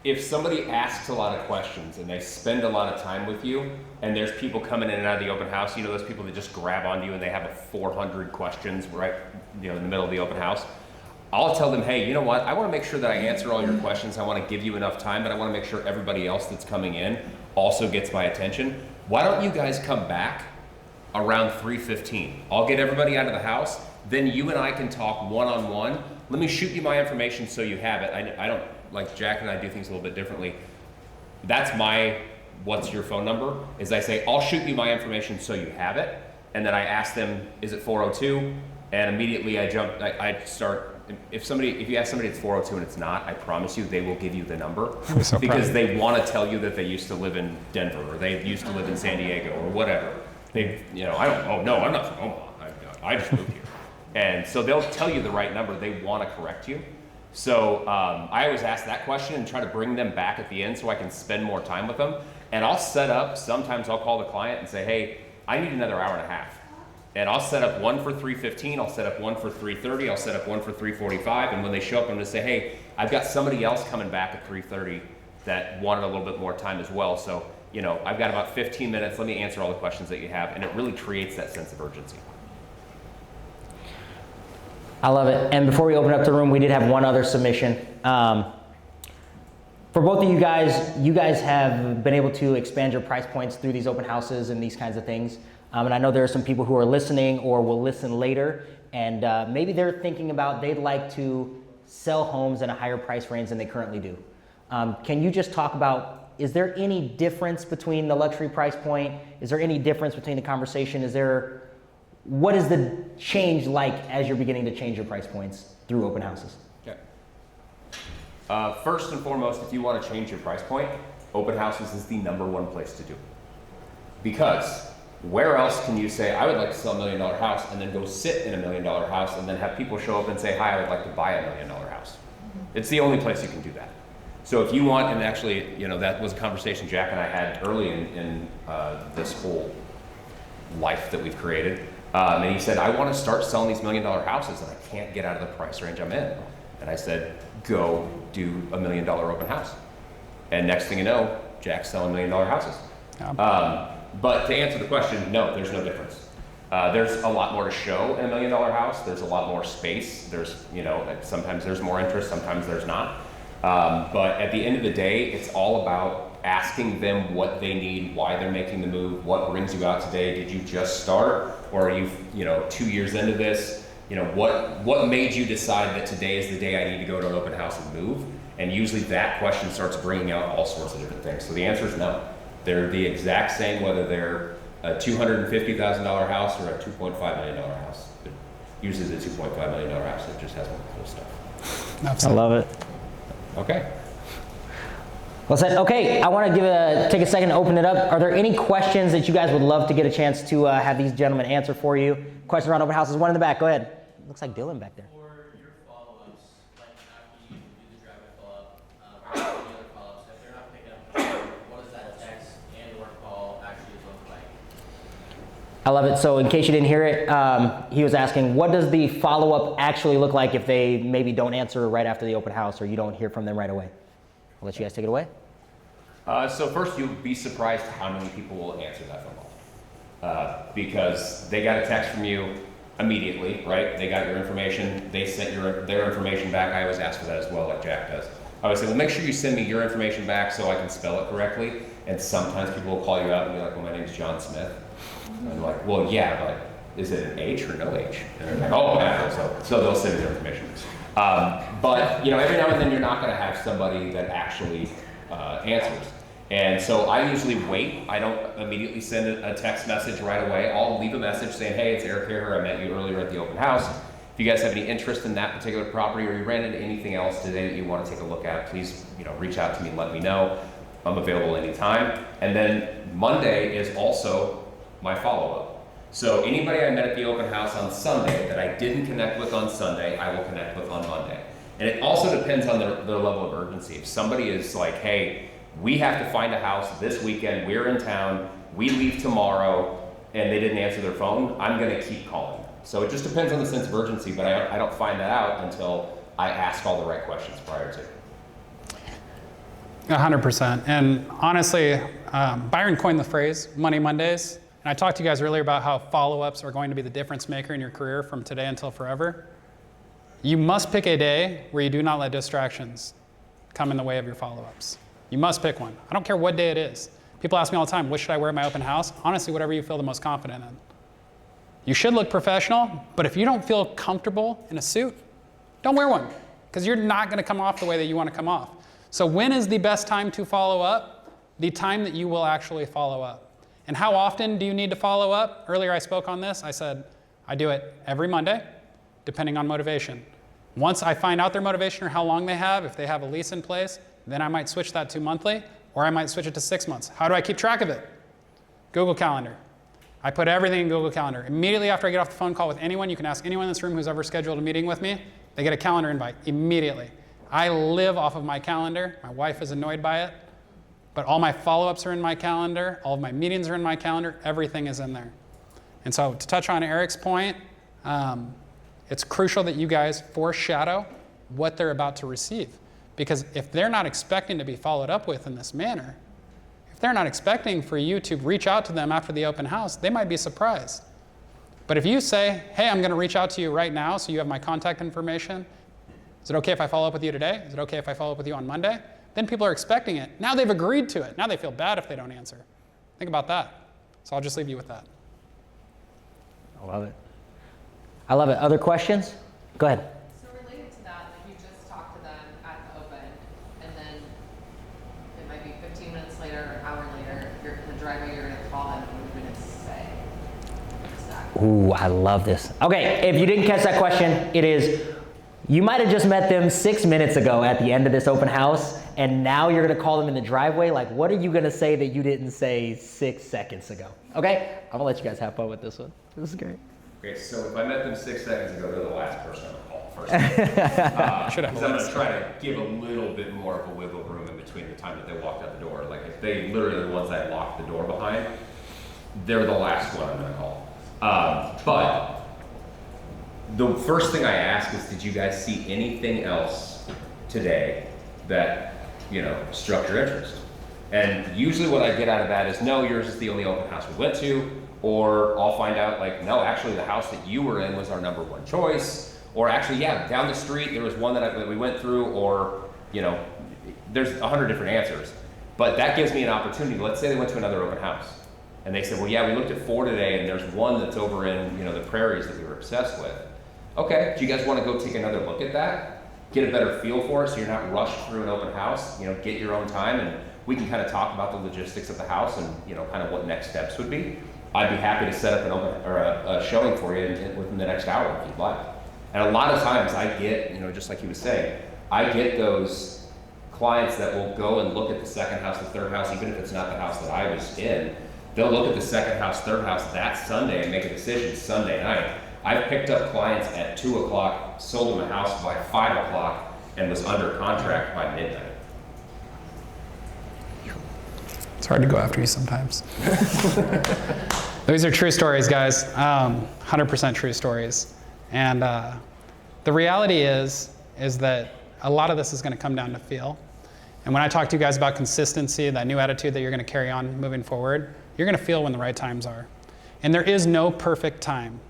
If somebody asks a lot of questions and they spend a lot of time with you, and there's people coming in and out of the open house, you know those people that just grab onto you and they have 400 questions right, in the middle of the open house. I'll tell them, hey, you know what? I want to make sure that I answer all your questions. I want to give you enough time, but I want to make sure everybody else that's coming in also gets my attention. Why don't you guys come back around 3:15? I'll get everybody out of the house. Then you and I can talk one-on-one. Let me shoot you my information so you have it. I don't, like Jack and I do things a little bit differently. That's my, what's your phone number? Is I say, I'll shoot you my information so you have it. And then I ask them, is it 402? And immediately I start, if you ask somebody it's 402 and it's not, I promise you they will give you the number So because they want to tell you that they used to live in Denver or they used to live in San Diego or whatever. They, I'm not from Omaha. I just moved here. And so they'll tell you the right number. They want to correct you. So I always ask that question and try to bring them back at the end so I can spend more time with them. And I'll set up, sometimes I'll call the client and say, hey, I need another hour and a half. And I'll set up one for 3:15, I'll set up one for 3:30, I'll set up one for 3:45, and when they show up, I'm gonna say, hey, I've got somebody else coming back at 3:30 that wanted a little bit more time as well. So, I've got about 15 minutes, let me answer all the questions that you have, and it really creates that sense of urgency. I love it. And before we open up the room, we did have one other submission. For both of you guys have been able to expand your price points through these open houses and these kinds of things. And I know there are some people who are listening or will listen later, and maybe they're thinking about they'd like to sell homes in a higher price range than they currently do. Can you just talk about, is there any difference between the luxury price point? Is there any difference between the conversation? What is the change like as you're beginning to change your price points through open houses? Okay. First and foremost, if you want to change your price point, open houses is the #1 place to do. Because where else can you say, I would like to sell $1 million house and then go sit in $1 million house and then have people show up and say, hi, I would like to buy $1 million house. It's the only place you can do that. So if you want, and actually, that was a conversation Jack and I had early in this whole life that we've created. And he said, I want to start selling these $1 million houses and I can't get out of the price range I'm in. And I said, go do $1 million open house. And next thing you know, Jack's selling $1 million houses. Yeah. But to answer the question, no, there's no difference. There's a lot more to show in $1 million house. There's a lot more space. There's, sometimes there's more interest, sometimes there's not. But at the end of the day, it's all about asking them what they need, why they're making the move, what brings you out today. Did you just start, or are you, 2 years into this? What made you decide that today is the day I need to go to an open house and move? And usually that question starts bringing out all sorts of different things. So the answer is no. They're the exact same, whether they're a $250,000 house or a $2.5 million house. Usually the $2.5 million house that just has more cool stuff. Absolutely. I love it. Okay. Well said. Okay, I want to take a second to open it up. Are there any questions that you guys would love to get a chance to have these gentlemen answer for you? Questions around open houses? One in the back. Go ahead. Looks like Dylan back there. For your follow-ups, like after you do the driveway follow-up, or any other follow-ups, if they're not picking up the phone, what does that text and or call actually look like? I love it. So in case you didn't hear it, he was asking, what does the follow-up actually look like if they maybe don't answer right after the open house or you don't hear from them right away? I'll let you guys take it away. So first, you'll be surprised how many people will answer that phone call. Because they got a text from you immediately, right? They got your information, they sent their information back. I always ask for that as well, like Jack does. I always say, well, make sure you send me your information back so I can spell it correctly. And sometimes people will call you up and be like, well, my name's John Smith. And I'm like, well, yeah, but is it an H or no H? And they're like, oh, yeah. So they'll send me their information. But every now and then you're not going to have somebody that actually answers. And so I usually wait. I don't immediately send a text message right away. I'll leave a message saying, hey, it's Eric here. I met you earlier at the open house. If you guys have any interest in that particular property or you ran into anything else today that you want to take a look at, please reach out to me and let me know. I'm available anytime. And then Monday is also my follow-up. So anybody I met at the open house on Sunday that I didn't connect with on Sunday, I will connect with on Monday. And it also depends on their level of urgency. If somebody is like, hey, we have to find a house this weekend, we're in town, we leave tomorrow, and they didn't answer their phone, I'm gonna keep calling them. So it just depends on the sense of urgency, but I don't find that out until I ask all the right questions prior to. 100%. And honestly, Byron coined the phrase Money Mondays. And I talked to you guys earlier about how follow-ups are going to be the difference maker in your career from today until forever. You must pick a day where you do not let distractions come in the way of your follow-ups. You must pick one. I don't care what day it is. People ask me all the time, what should I wear at my open house? Honestly, whatever you feel the most confident in. You should look professional, but if you don't feel comfortable in a suit, don't wear one, because you're not going to come off the way that you want to come off. So when is the best time to follow up? The time that you will actually follow up. And how often do you need to follow up? Earlier I spoke on this. I said, I do it every Monday, depending on motivation. Once I find out their motivation or how long they have, if they have a lease in place, then I might switch that to monthly, or I might switch it to 6 months. How do I keep track of it? Google Calendar. I put everything in Google Calendar. Immediately after I get off the phone call with anyone, you can ask anyone in this room who's ever scheduled a meeting with me, they get a calendar invite immediately. I live off of my calendar. My wife is annoyed by it, but all my follow-ups are in my calendar. All of my meetings are in my calendar. Everything is in there. And so to touch on Eric's point, it's crucial that you guys foreshadow what they're about to receive. Because if they're not expecting to be followed up with in this manner, if they're not expecting for you to reach out to them after the open house, they might be surprised. But if you say, hey, I'm going to reach out to you right now so you have my contact information, is it okay if I follow up with you today? Is it okay if I follow up with you on Monday? Then people are expecting it. Now they've agreed to it. Now they feel bad if they don't answer. Think about that. So I'll just leave you with that. I love it. I love it. Other questions? Go ahead. So related to that, like you just talked to them at the open, and then it might be 15 minutes later, an hour later, you're in the driveway, you're gonna call them, what are you gonna say? Exactly. Ooh, I love this. Okay, if you didn't catch that question, it is, you might have just met them 6 minutes ago at the end of this open house, and now you're gonna call them in the driveway. Like, what are you gonna say that you didn't say 6 seconds ago? Okay, I'm gonna let you guys have fun with this one. This is great. Okay, so if I met them 6 seconds ago, they're the last person on the call first. Should have Because I'm going to try to give a little bit more of a wiggle room in between the time that they walked out the door. Like if they literally are the ones that locked the door behind, they're the last one I'm going to call. But the first thing I ask is, did you guys see anything else today that, struck your interest? And usually what I get out of that is, no, yours is the only open house we went to. Or I'll find out like, no, actually the house that you were in was our #1 choice. Or actually, yeah, down the street, there was one that we went through, or, there's 100 different answers. But that gives me an opportunity. Let's say they went to another open house and they said, well, yeah, we looked at 4 today and there's one that's over in, the prairies that we were obsessed with. Okay, do you guys want to go take another look at that? Get a better feel for it so you're not rushed through an open house, get your own time, and we can kind of talk about the logistics of the house and, kind of what next steps would be. I'd be happy to set up an open or a showing for you within the next hour if you'd like. And a lot of times I get, just like he was saying, I get those clients that will go and look at the second house, the third house, even if it's not the house that I was in. They'll look at the second house, third house that Sunday and make a decision Sunday night. I've picked up clients at 2 o'clock, sold them a house by 5 o'clock, and was under contract by midnight. It's hard to go after you sometimes. Those are true stories, guys. 100% true stories. And the reality is that a lot of this is going to come down to feel. And when I talk to you guys about consistency, that new attitude that you're going to carry on moving forward, you're going to feel when the right times are. And there is no perfect time.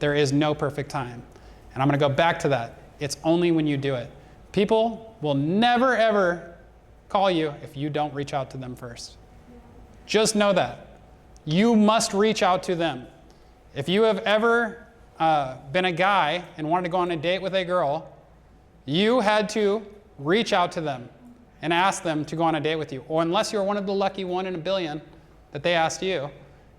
There is no perfect time. And I'm going to go back to that. It's only when you do it. People will never, ever call you if you don't reach out to them first. Just know that. You must reach out to them. If you have ever been a guy and wanted to go on a date with a girl, you had to reach out to them and ask them to go on a date with you. Or unless you're one of the lucky 1 in a billion that they asked you,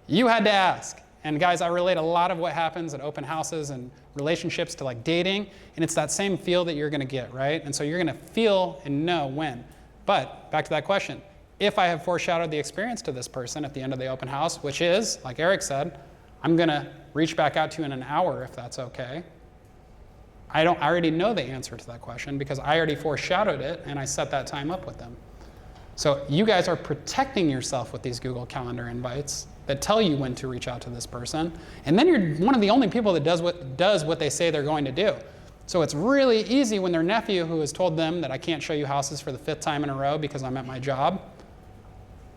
you had to ask. And guys, I relate a lot of what happens at open houses and relationships to like dating, and it's that same feel that you're gonna get, right? And so you're gonna feel and know when. But back to that question, if I have foreshadowed the experience to this person at the end of the open house, which is, like Eric said, I'm gonna reach back out to you in an hour if that's okay. I already know the answer to that question because I already foreshadowed it and I set that time up with them. So you guys are protecting yourself with these Google Calendar invites that tell you when to reach out to this person. And then you're one of the only people that does what they say they're going to do. So it's really easy when their nephew, who has told them that I can't show you houses for the 5th time in a row because I'm at my job,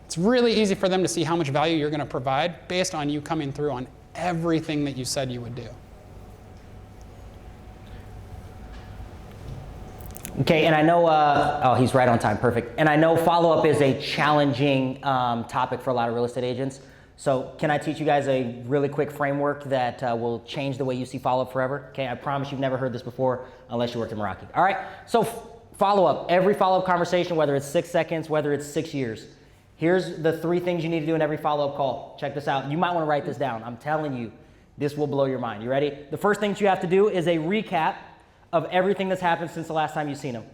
it's really easy for them to see how much value you're going to provide based on you coming through on everything that you said you would do. Okay, and I know, oh, he's right on time, perfect. And I know follow-up is a challenging topic for a lot of real estate agents. So can I teach you guys a really quick framework that will change the way you see follow-up forever? Okay, I promise you've never heard this before unless you worked at Meraki. All right, so follow-up, every follow-up conversation, whether it's 6 seconds, whether it's 6 years. Here's the 3 things you need to do in every follow-up call. Check this out. You might want to write this down. I'm telling you, this will blow your mind. You ready? The first thing that you have to do is a recap of everything that's happened since the last time you've seen him.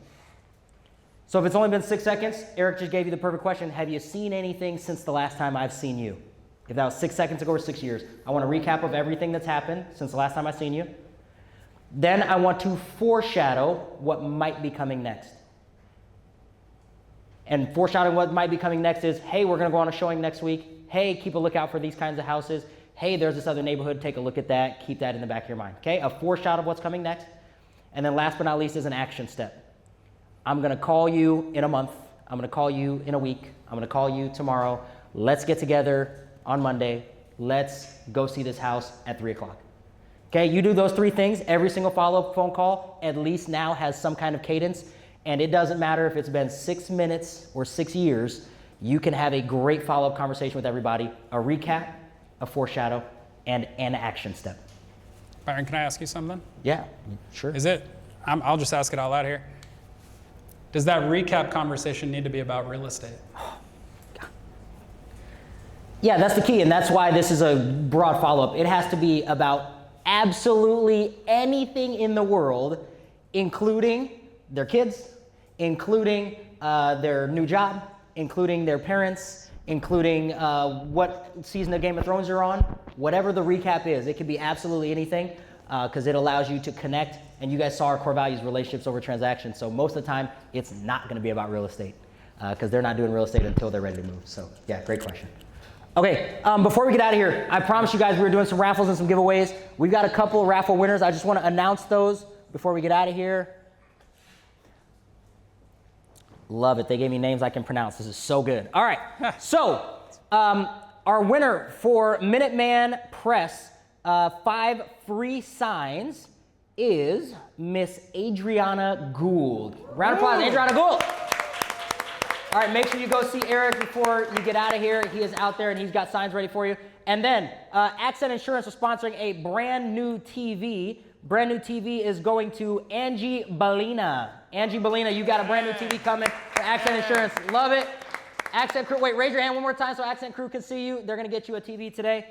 So if it's only been 6 seconds, Eric just gave you the perfect question. Have you seen anything since the last time I've seen you? If that was 6 seconds ago or 6 years, I want a recap of everything that's happened since the last time I've seen you. Then I want to foreshadow what might be coming next. And foreshadowing what might be coming next is, hey, we're gonna go on a showing next week. Hey, keep a lookout for these kinds of houses. Hey, there's this other neighborhood, take a look at that. Keep that in the back of your mind, okay? A foreshadow of what's coming next. And then last but not least is an action step. I'm gonna call you in a month. I'm gonna call you in a week. I'm gonna call you tomorrow. Let's get together on Monday. Let's go see this house at 3 o'clock. Okay, you do those 3 things. Every single follow-up phone call at least now has some kind of cadence. And it doesn't matter if it's been 6 minutes or 6 years, you can have a great follow-up conversation with everybody, a recap, a foreshadow, and an action step. Byron, can I ask you something? Yeah, sure. Is it, I'll just ask it out loud here. Does that recap conversation need to be about real estate? Yeah, that's the key, and that's why this is a broad follow-up. It has to be about absolutely anything in the world, including their kids, including their new job, including their parents, including what season of Game of Thrones you're on. Whatever the recap is, it could be absolutely anything because it allows you to connect. And you guys saw our core values, relationships over transactions. So most of the time, it's not going to be about real estate because they're not doing real estate until they're ready to move. So yeah, great question. Okay, before we get out of here, I promised you guys we were doing some raffles and some giveaways. We've got a couple of raffle winners. I just want to announce those before we get out of here. Love it. They gave me names I can pronounce. This is so good. All right. So our winner for Minuteman Press 5 free signs is Miss Adriana Gould. Round of applause, Adriana Gould. All right, make sure you go see Eric before you get out of here. He is out there and he's got signs ready for you. And then Accent Insurance is sponsoring a brand new TV. Brand new TV is going to Angie Bellina. Angie Bellina, you got a brand new TV coming for Accent Insurance. Love it. Accent Crew, wait, raise your hand one more time so Accent Crew can see you. They're going to get you a TV today.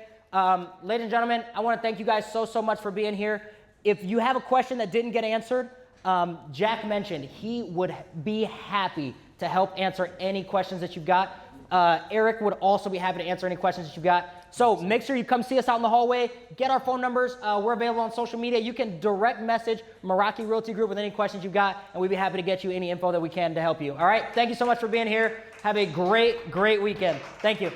Ladies and gentlemen, I want to thank you guys so much for being here. If you have a question that didn't get answered, Jack mentioned he would be happy to help answer any questions that you've got. Eric would also be happy to answer any questions that you've got. So make sure you come see us out in the hallway. Get our phone numbers. We're available on social media. You can direct message Meraki Realty Group with any questions you've got, and we'd be happy to get you any info that we can to help you. All right? Thank you so much for being here. Have a great weekend. Thank you.